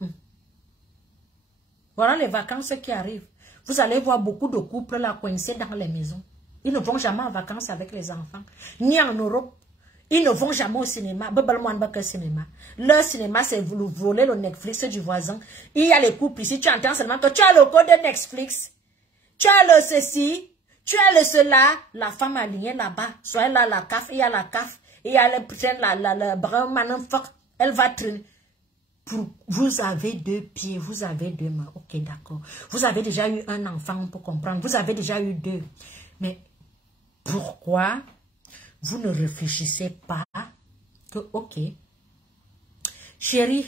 voilà les vacances qui arrivent. Vous allez voir beaucoup de couples là coincés dans les maisons. Ils ne vont jamais en vacances avec les enfants. Ni en Europe. Ils ne vont jamais au cinéma. Leur cinéma, c'est voler le Netflix du voisin. Il y a les couples ici. Tu entends seulement que tu as le code de Netflix. Tu as le ceci. Tu as le cela. La femme alignée là-bas. Soit là, la CAF. Il y a la CAF. Il y a le brun manifort. Elle va traîner. Vous avez 2 pieds. Vous avez 2 mains. Ok, d'accord. Vous avez déjà eu un enfant, on peut comprendre. Vous avez déjà eu 2. Mais pourquoi vous ne réfléchissez pas que, ok, chérie,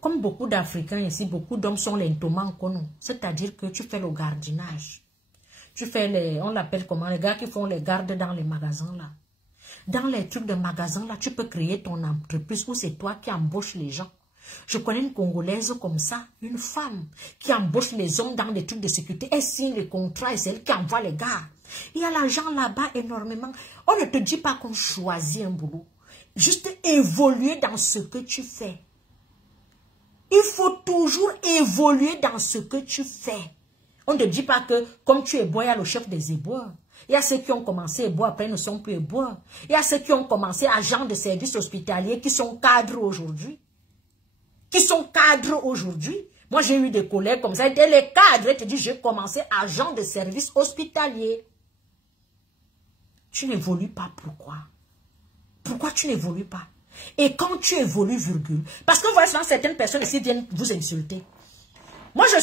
comme beaucoup d'Africains ici, beaucoup d'hommes sont les ntoman kono. C'est-à-dire que tu fais le gardinage. Tu fais on l'appelle comment, les gars qui font les gardes dans les magasins là. Dans les trucs de magasins là, tu peux créer ton entreprise où c'est toi qui embauches les gens. Je connais une Congolaise comme ça, une femme qui embauche les hommes dans des trucs de sécurité. Elle signe les contrats et c'est elle qui envoie les gars. Il y a l'argent là-bas énormément. On ne te dit pas qu'on choisit un boulot. Juste évoluer dans ce que tu fais. Il faut toujours évoluer dans ce que tu fais. On ne te dit pas que comme tu es bois, il y a le chef des éboueurs. Il y a ceux qui ont commencé éboueurs, après ne sont plus éboueurs. Il y a ceux qui ont commencé agents de services hospitaliers qui sont cadres aujourd'hui. Moi, j'ai eu des collègues comme ça. Et les cadres te disent, j'ai commencé agent de services hospitaliers. Tu n'évolues pas, pourquoi? Pourquoi tu n'évolues pas? Et quand tu évolues, virgule. Parce que vous voyez souvent certaines personnes ici viennent vous insulter. Moi, je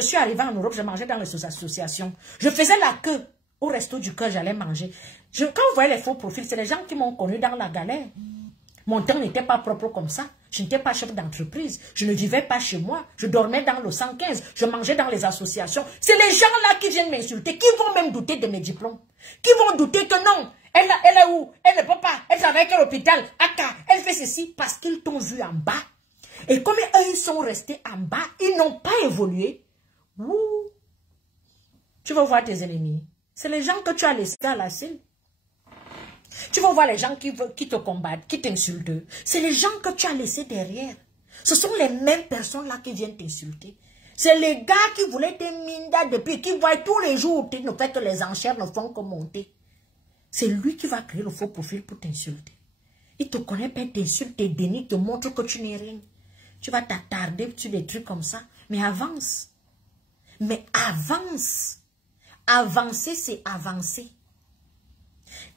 suis arrivée en Europe, je mangeais dans les associations. Je faisais la queue au resto du cœur, j'allais manger. Quand vous voyez les faux profils, c'est les gens qui m'ont connu dans la galère. Mon temps n'était pas propre comme ça. Je n'étais pas chef d'entreprise. Je ne vivais pas chez moi. Je dormais dans le 115. Je mangeais dans les associations. C'est les gens-là qui viennent m'insulter, qui vont même douter de mes diplômes. Qui vont douter que non, elle est où? Elle ne peut pas. Elle travaille à l'hôpital. Elle fait ceci parce qu'ils t'ont vu en bas. Et comme eux, ils sont restés en bas, ils n'ont pas évolué. Ouh. Tu vas voir tes ennemis. C'est les gens que tu as laissés à la scène. Tu vas voir les gens qui te combattent, qui t'insultent. C'est les gens que tu as laissés derrière. Ce sont les mêmes personnes-là qui viennent t'insulter. C'est les gars qui voulaient te minda depuis, qui voient tous les jours, ne fait que les enchères ne font que monter. C'est lui qui va créer le faux profil pour t'insulter. Il te connaît pas, t'insulte, te dénie, te montre que tu n'es rien. Tu vas t'attarder sur des trucs comme ça. Mais avance. Mais avance. Avancer, c'est avancer.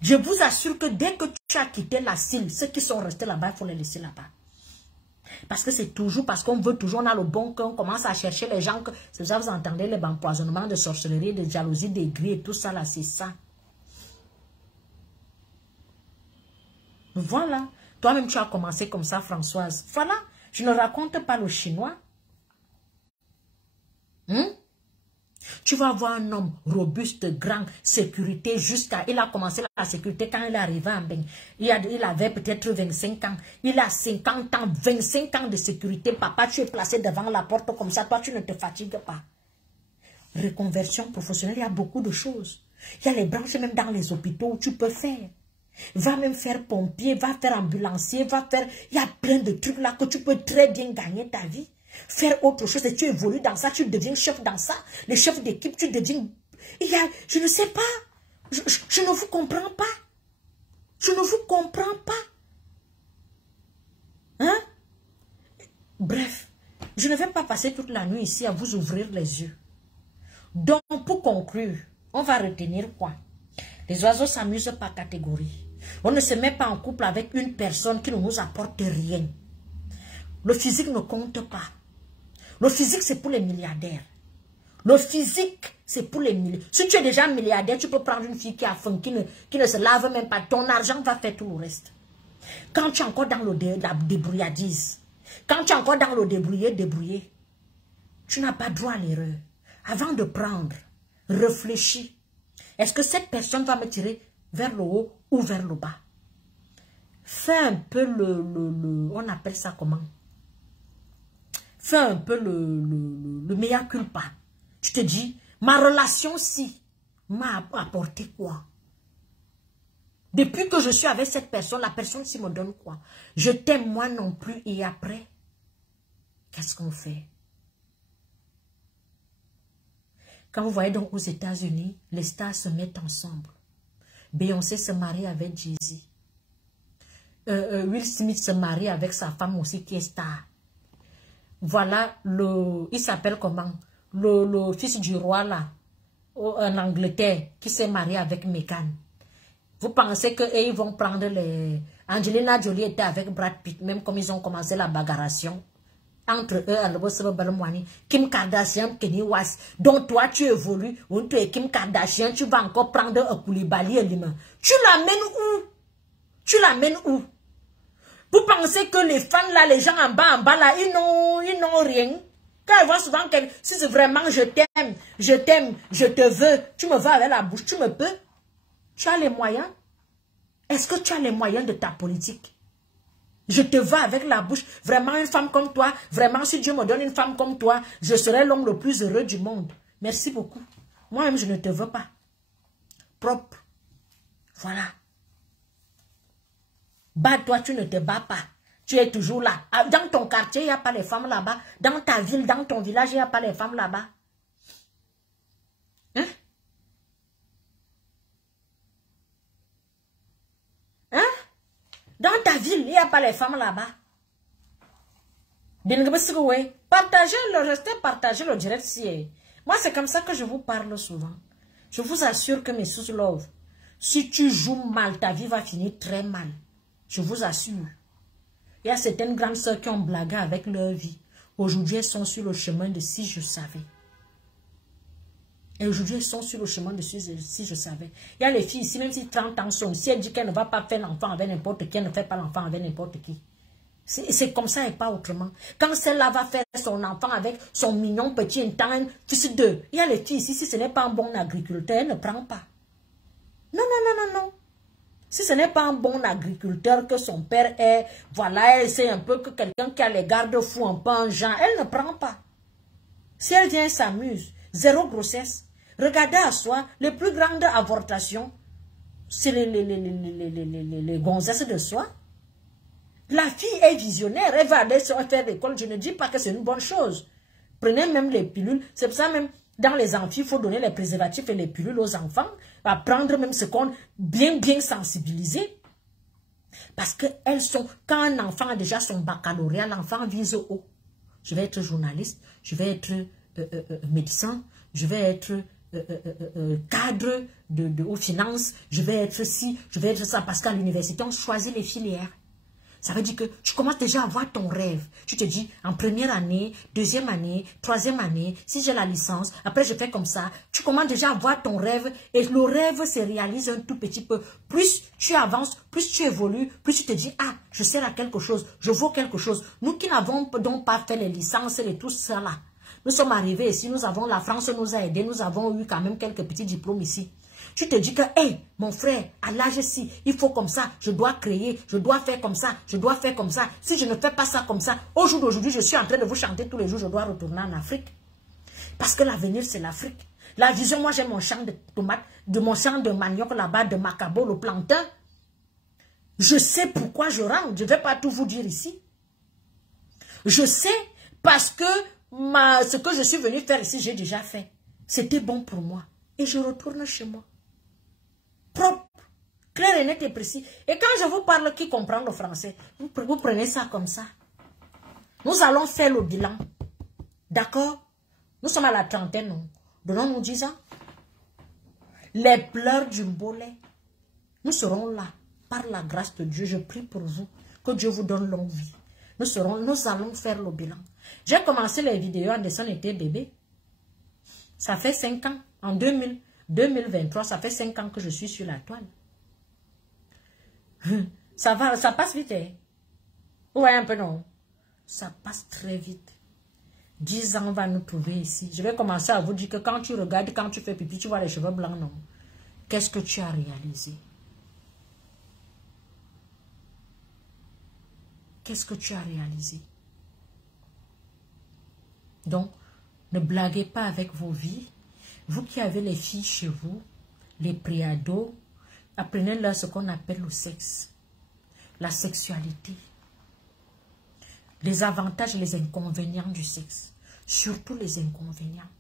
Je vous assure que dès que tu as quitté la CIL, ceux qui sont restés là-bas, il faut les laisser là-bas. Parce que c'est toujours parce qu'on veut toujours, on a le bon cœur, on commence à chercher les gens que... C'est ça, vous entendez les empoisonnements de sorcellerie, de jalousie, d'aigri et tout ça là, c'est ça. Voilà. Toi-même, tu as commencé comme ça, Françoise. Voilà. Je ne raconte pas le chinois. Tu vas voir un homme robuste, grand, sécurité jusqu'à... Il a commencé la sécurité quand il est arrivé en Beng. Il avait peut-être 25 ans. Il a 50 ans, 25 ans de sécurité. Papa, tu es placé devant la porte comme ça. Toi, tu ne te fatigues pas. Reconversion professionnelle, il y a beaucoup de choses. Il y a les branches même dans les hôpitaux où tu peux faire. Va même faire pompier, va faire ambulancier, va faire... Il y a plein de trucs là que tu peux très bien gagner ta vie. Faire autre chose et tu évolues dans ça, tu deviens chef dans ça. Le chef d'équipe, tu deviens... Je ne sais pas. Je ne vous comprends pas. Je ne vous comprends pas. Hein? Bref, je ne vais pas passer toute la nuit ici à vous ouvrir les yeux. Donc, pour conclure, on va retenir quoi? Les oiseaux s'amusent par catégorie. On ne se met pas en couple avec une personne qui ne nous apporte rien. Le physique ne compte pas. Le physique, c'est pour les milliardaires. Le physique, c'est pour les milliardaires. Si tu es déjà milliardaire, tu peux prendre une fille qui a faim, qui ne se lave même pas. Ton argent va faire tout le reste. Quand tu es encore dans la débrouillardise, quand tu es encore dans le débrouiller, tu n'as pas droit à l'erreur. Avant de prendre, réfléchis. Est-ce que cette personne va me tirer vers le haut ou vers le bas? Fais un peu on appelle ça comment? Fais un peu le mea culpa. Tu te dis, ma relation-ci m'a apporté quoi? Depuis que je suis avec cette personne, la personne-ci me donne quoi? Je t'aime moi non plus et après, qu'est-ce qu'on fait? Quand vous voyez donc aux États-Unis, les stars se mettent ensemble. Beyoncé se marie avec Jay-Z. Will Smith se marie avec sa femme aussi qui est star. Voilà, il s'appelle comment? Le fils du roi là, en Angleterre, qui s'est marié avec Meghan. Vous pensez qu'ils vont prendre les... Angelina Jolie était avec Brad Pitt, même comme ils ont commencé la bagarration. Entre eux, Kim Kardashian, Kenny West. Donc toi, tu évolues. Tu es Kim Kardashian, tu vas encore prendre un Koulibaly et Lima. Tu l'amènes où? Tu l'amènes où? Vous pensez que les fans là, les gens en bas là, ils n'ont rien. Quand ils voient souvent que si c'est vraiment je t'aime, je te veux, tu me veux avec la bouche, tu me peux? Tu as les moyens? Est-ce que tu as les moyens de ta politique? Je te veux avec la bouche. Vraiment une femme comme toi. Vraiment, si Dieu me donne une femme comme toi, je serai l'homme le plus heureux du monde. Merci beaucoup. Moi-même, je ne te veux pas. Propre. Voilà. Bats-toi, tu ne te bats pas. Tu es toujours là. Dans ton quartier, il n'y a pas les femmes là-bas. Dans ta ville, dans ton village, il n'y a pas les femmes là-bas. Hein? la ville, il n'y a pas les femmes là-bas. Partagez le direct si. Moi, c'est comme ça que je vous parle souvent. Je vous assure que mes sous-love, si tu joues mal, ta vie va finir très mal. Je vous assure. Il y a certaines grandes sœurs qui ont blagué avec leur vie. Aujourd'hui, elles sont sur le chemin de si je savais. Et aujourd'hui, elles sont sur le chemin de si je savais. Il y a les filles ici, même si 30 ans sont, si elle dit qu'elle ne va pas faire l'enfant avec n'importe qui, elle ne fait pas l'enfant avec n'importe qui. C'est comme ça et pas autrement. Quand celle-là va faire son enfant avec son mignon petit interne, fils d'eux, il y a les filles ici, si ce n'est pas un bon agriculteur, elle ne prend pas. Non, non, non, non, non. Si ce n'est pas un bon agriculteur, que son père est, voilà, elle sait un peu que quelqu'un qui a les garde-fous un peu en genre, elle ne prend pas. Si elle vient s'amuse, zéro grossesse. Regardez à soi, les plus grandes avortations, c'est les gonzesses de soi. La fille est visionnaire, elle va aller faire l'école. Je ne dis pas que c'est une bonne chose. Prenez même les pilules. C'est pour ça même, dans les amphis, il faut donner les préservatifs et les pilules aux enfants. Apprendre même ce qu'on bien sensibiliser. Parce que elles sont, quand un enfant a déjà son baccalauréat, l'enfant vise haut. Je vais être journaliste, je vais être médecin, je vais être cadre aux finances, je vais être ci, je vais être ça. Parce qu'à l'université, on choisit les filières. Ça veut dire que tu commences déjà à voir ton rêve. Tu te dis, en première année, deuxième année, troisième année, si j'ai la licence, après je fais comme ça. Tu commences déjà à voir ton rêve et le rêve se réalise un tout petit peu. Plus tu avances, plus tu évolues, plus tu te dis, ah, je sers à quelque chose, je vaux quelque chose. Nous qui n'avons donc pas fait les licences et tout ça là, nous sommes arrivés ici, la France nous a aidés, nous avons eu quand même quelques petits diplômes ici. Tu te dis que, hey, mon frère, à l'âge-ci, il faut comme ça, je dois créer, je dois faire comme ça, je dois faire comme ça. Si je ne fais pas ça comme ça, au jour d'aujourd'hui, je suis en train de vous chanter tous les jours, je dois retourner en Afrique. Parce que l'avenir, c'est l'Afrique. La vision, moi, j'ai mon champ de tomates, mon champ de manioc là-bas, de macabo, le plantain. Je sais pourquoi je rentre, je ne vais pas tout vous dire ici. Je sais parce que ce que je suis venu faire ici, j'ai déjà fait. C'était bon pour moi. Et je retourne chez moi. Propre, clair et net et précis. Et quand je vous parle qui comprend le français, vous prenez ça comme ça. Nous allons faire le bilan. D'accord? Nous sommes à la trentaine. Donnons-nous 10 ans. Les pleurs du bolet. Nous serons là. Par la grâce de Dieu, je prie pour vous. Que Dieu vous donne longue vie. Nous allons faire le bilan. J'ai commencé les vidéos en dessin était bébé. Ça fait 5 ans. En 2023, ça fait 5 ans que je suis sur la toile. Ça passe vite, hein? Vous voyez un peu, non? Ça passe très vite. 10 ans, on va nous trouver ici. Je vais commencer à vous dire que quand tu regardes, quand tu fais pipi, tu vois les cheveux blancs, non? Qu'est-ce que tu as réalisé? Qu'est-ce que tu as réalisé? Donc, ne blaguez pas avec vos vies. Vous qui avez les filles chez vous, les préados, apprenez-leur ce qu'on appelle le sexe, la sexualité, les avantages et les inconvénients du sexe, surtout les inconvénients.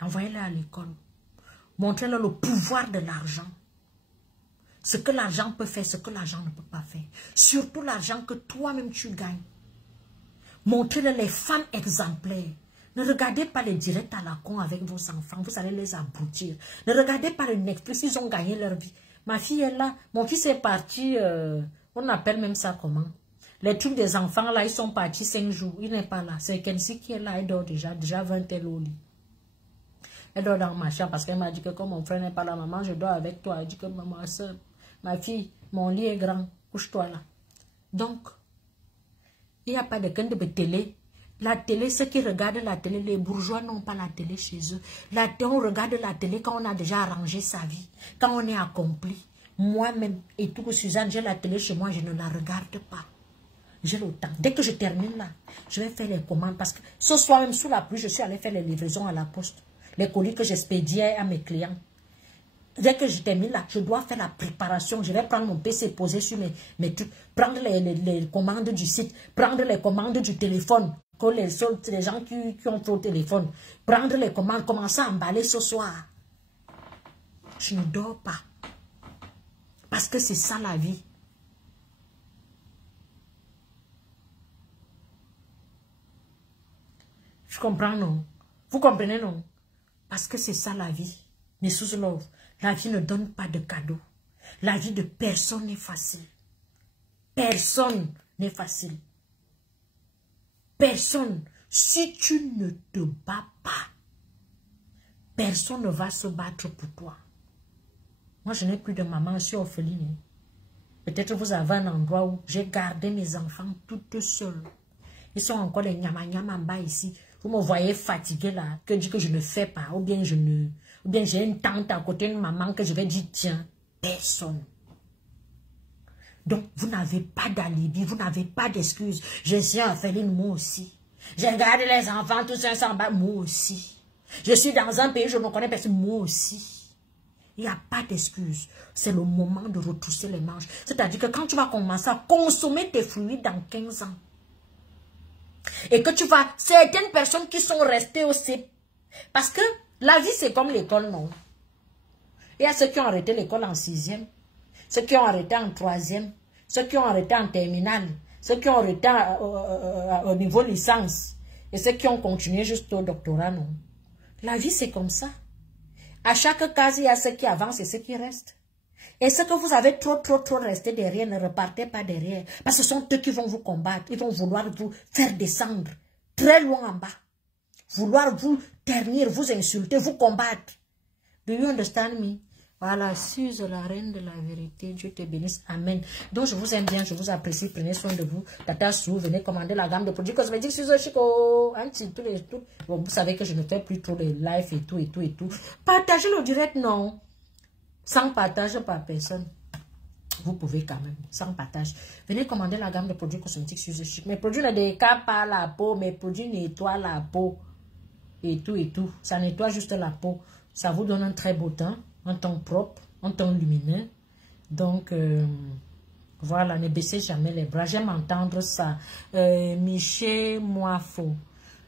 Envoyez-les à l'école. Montrez-leur le pouvoir de l'argent. Ce que l'argent peut faire, ce que l'argent ne peut pas faire. Surtout l'argent que toi-même tu gagnes. Montrez-leur les femmes exemplaires. Ne regardez pas les directs à la con avec vos enfants. Vous allez les abrutir. Ne regardez pas le Netflix. Ils ont gagné leur vie. Ma fille est là. Mon fils est parti. On appelle même ça comment? Les trucs des enfants là, ils sont partis 5 jours. Il n'est pas là. C'est Kenzie qui est là. Elle dort déjà 20 elle au lit. Elle dort dans ma chambre parce qu'elle m'a dit que comme mon frère n'est pas là, maman, je dors avec toi. Elle dit que maman, soeur, ma fille, mon lit est grand. Couche-toi là. Donc, il n'y a pas de télé. La télé, ceux qui regardent la télé, les bourgeois n'ont pas la télé chez eux. On regarde la télé quand on a déjà arrangé sa vie, quand on est accompli. Moi-même, et tout Suzanne, j'ai la télé chez moi, je ne la regarde pas. J'ai le temps. Dès que je termine là, je vais faire les commandes parce que ce soir même sous la pluie, je suis allée faire les livraisons à la poste. Les colis que j'expédiais à mes clients. Dès que je termine là, je dois faire la préparation. Je vais prendre mon PC, poser sur mes trucs, prendre les commandes du site, prendre les commandes du téléphone. Que les gens qui ont fait au téléphone, prendre les commandes, commencer à emballer ce soir. Je ne dors pas. Parce que c'est ça la vie. Tu comprends, non? Vous comprenez, non? Parce que c'est ça la vie. Mrs. Love, la vie ne donne pas de cadeaux. La vie de personne n'est facile. Personne n'est facile. Personne. Si tu ne te bats pas, personne ne va se battre pour toi. Moi, je n'ai plus de maman, je suis orpheline. Peut-être vous avez un endroit où j'ai gardé mes enfants toutes seules. Ils sont encore les nyama en bas ici. Vous me voyez fatiguée là, que dit que je ne fais pas, ou bien j'ai une tante à côté de maman que je vais dire tiens, personne. Donc, vous n'avez pas d'alibi, vous n'avez pas d'excuse. Je suis orpheline, moi aussi. J'ai gardé les enfants tous en bas, moi aussi. Je suis dans un pays où je ne connais personne, moi aussi. Il n'y a pas d'excuse. C'est le moment de retrousser les manches. C'est-à-dire que quand tu vas commencer à consommer tes fruits dans 15 ans, et que tu vas, certaines personnes qui sont restées aussi, parce que la vie c'est comme l'école, non? Il y a ceux qui ont arrêté l'école en 6e, ceux qui ont arrêté en 3e, ceux qui ont arrêté en terminale, ceux qui ont arrêté au niveau licence, et ceux qui ont continué jusqu'au doctorat, non? La vie c'est comme ça. À chaque case, il y a ceux qui avancent et ceux qui restent. Et ceux que vous avez trop resté derrière, ne repartez pas derrière. Parce que ce sont eux qui vont vous combattre. Ils vont vouloir vous faire descendre très loin en bas. Vouloir vous ternir, vous insulter, vous combattre. Do you understand me? Voilà, Suze, la reine de la vérité. Dieu te bénisse. Amen. Donc, je vous aime bien, je vous apprécie. Prenez soin de vous. Tata Sou, venez commander la gamme de produits cosmétiques Suze Chico. Bon, vous savez que je ne fais plus trop de live et tout. Partagez le direct, non. Sans partage par personne. Vous pouvez quand même, sans partage. Venez commander la gamme de produits cosmétiques Suze Chic. Mes produits ne décapent pas la peau. Mes produits nettoient la peau. Et tout. Ça nettoie juste la peau. Ça vous donne un très beau teint. Un ton propre, un ton lumineux. Donc, voilà, ne baissez jamais les bras. J'aime entendre ça. Miché, moi, faux.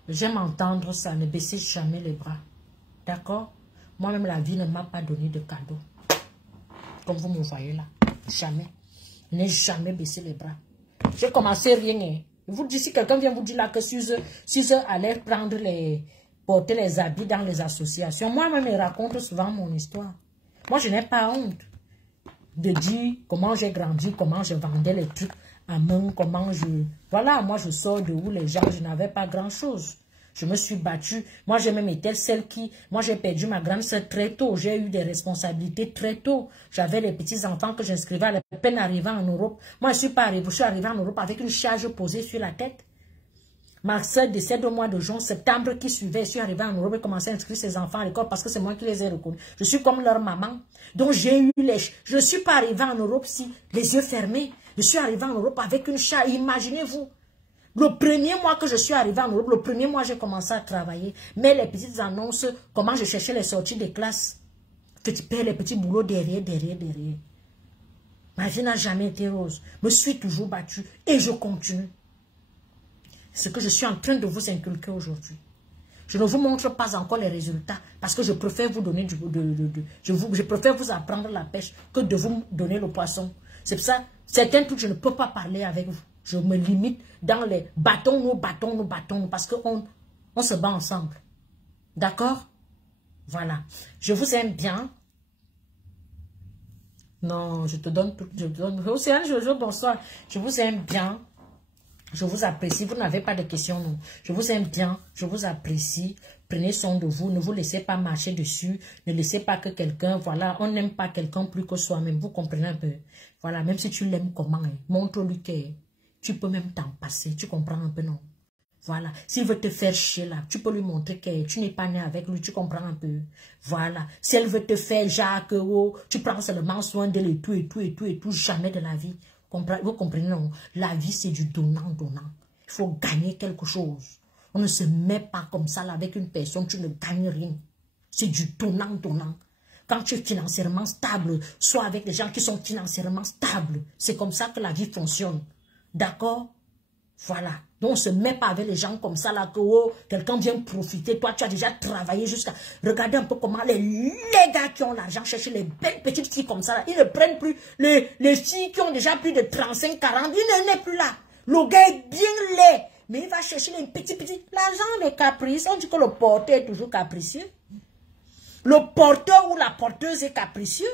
J'aime entendre ça. Ne baissez jamais les bras. D'accord? Moi-même, la vie ne m'a pas donné de cadeau. Comme vous me voyez là. Jamais. Ne jamais baisser les bras. J'ai commencé rien. Hein. Vous dites, si quelqu'un vient vous dire là que Suze allait prendre porter les habits dans les associations. Moi-même, je raconte souvent mon histoire. Moi, je n'ai pas honte de dire comment j'ai grandi, comment je vendais les trucs à main, comment je... Voilà, moi, je sors de où les gens, je n'avais pas grand-chose. Je me suis battue. Moi, j'ai même été celle qui... Moi, j'ai perdu ma grande sœur très tôt. J'ai eu des responsabilités très tôt. J'avais les petits-enfants que j'inscrivais à la peine arrivant en Europe. Moi, je suis pas arrivée. Je suis arrivée en Europe avec une charge posée sur la tête. Ma soeur décède au mois de juin, septembre qui suivait. Je suis arrivée en Europe et commencé à inscrire ses enfants à l'école parce que c'est moi qui les ai reconnus. Je suis comme leur maman. Donc j'ai eu les... Je ne suis pas arrivée en Europe si les yeux fermés. Je suis arrivée en Europe avec une charge. Imaginez-vous. Le premier mois que je suis arrivée en Europe, le premier mois j'ai commencé à travailler. Mais les petites annonces, comment je cherchais les sorties des classes. Les petits boulots derrière. Ma vie n'a jamais été rose. Je me suis toujours battue et je continue. Ce que je suis en train de vous inculquer aujourd'hui. Je ne vous montre pas encore les résultats parce que je préfère vous donner je préfère vous apprendre la pêche que de vous donner le poisson. C'est pour ça, certains trucs, je ne peux pas parler avec vous. Je me limite dans les battons parce qu'on se bat ensemble. D'accord? Voilà. Je vous aime bien. Non, je te donne tout. Océane, bonsoir. Je vous aime bien. Je vous apprécie. Vous n'avez pas de questions, non. Je vous aime bien. Je vous apprécie. Prenez soin de vous. Ne vous laissez pas marcher dessus. Ne laissez pas que quelqu'un... Voilà, on n'aime pas quelqu'un plus que soi-même. Vous comprenez un peu. Voilà, même si tu l'aimes comment, hein, montre-lui que tu peux même t'en passer. Tu comprends un peu, non? Voilà. S'il veut te faire chier là, tu peux lui montrer que tu n'es pas né avec lui. Tu comprends un peu. Voilà. Si elle veut te faire Jacques, oh, tu prends seulement soin d'elle et tout. Jamais de la vie. Vous comprenez, non? La vie, c'est du donnant-donnant. Il faut gagner quelque chose. On ne se met pas comme ça là avec une personne, tu ne gagnes rien. C'est du donnant-donnant. Quand tu es financièrement stable, sois avec des gens qui sont financièrement stables. C'est comme ça que la vie fonctionne. D'accord? Voilà. Donc, on ne se met pas avec les gens comme ça là que oh, quelqu'un vient profiter. Toi, tu as déjà travaillé jusqu'à... Regardez un peu comment les gars qui ont l'argent cherchent les belles petites filles comme ça là. Ils ne prennent plus les filles qui ont déjà plus de 35, 40. Ils n'en est plus là. Le gars est bien laid. mais il va chercher les petits. L'argent, les caprices, on dit que le porteur est toujours capricieux. Le porteur ou la porteuse est capricieux.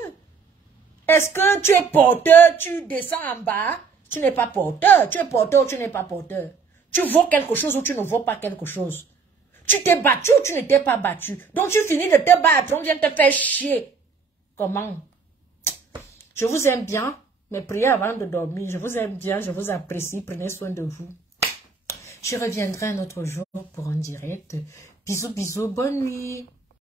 Est-ce que tu es porteur, tu descends en bas, tu n'es pas porteur. Tu es porteur ou tu n'es pas porteur. Tu vaux quelque chose ou tu ne vaux pas quelque chose. Tu t'es battu ou tu ne t'es pas battu. Donc tu finis de te battre, on vient te faire chier. Comment? Je vous aime bien, mais priez avant de dormir. Je vous aime bien, je vous apprécie, prenez soin de vous. Je reviendrai un autre jour pour un direct. Bisous, bisous, bonne nuit.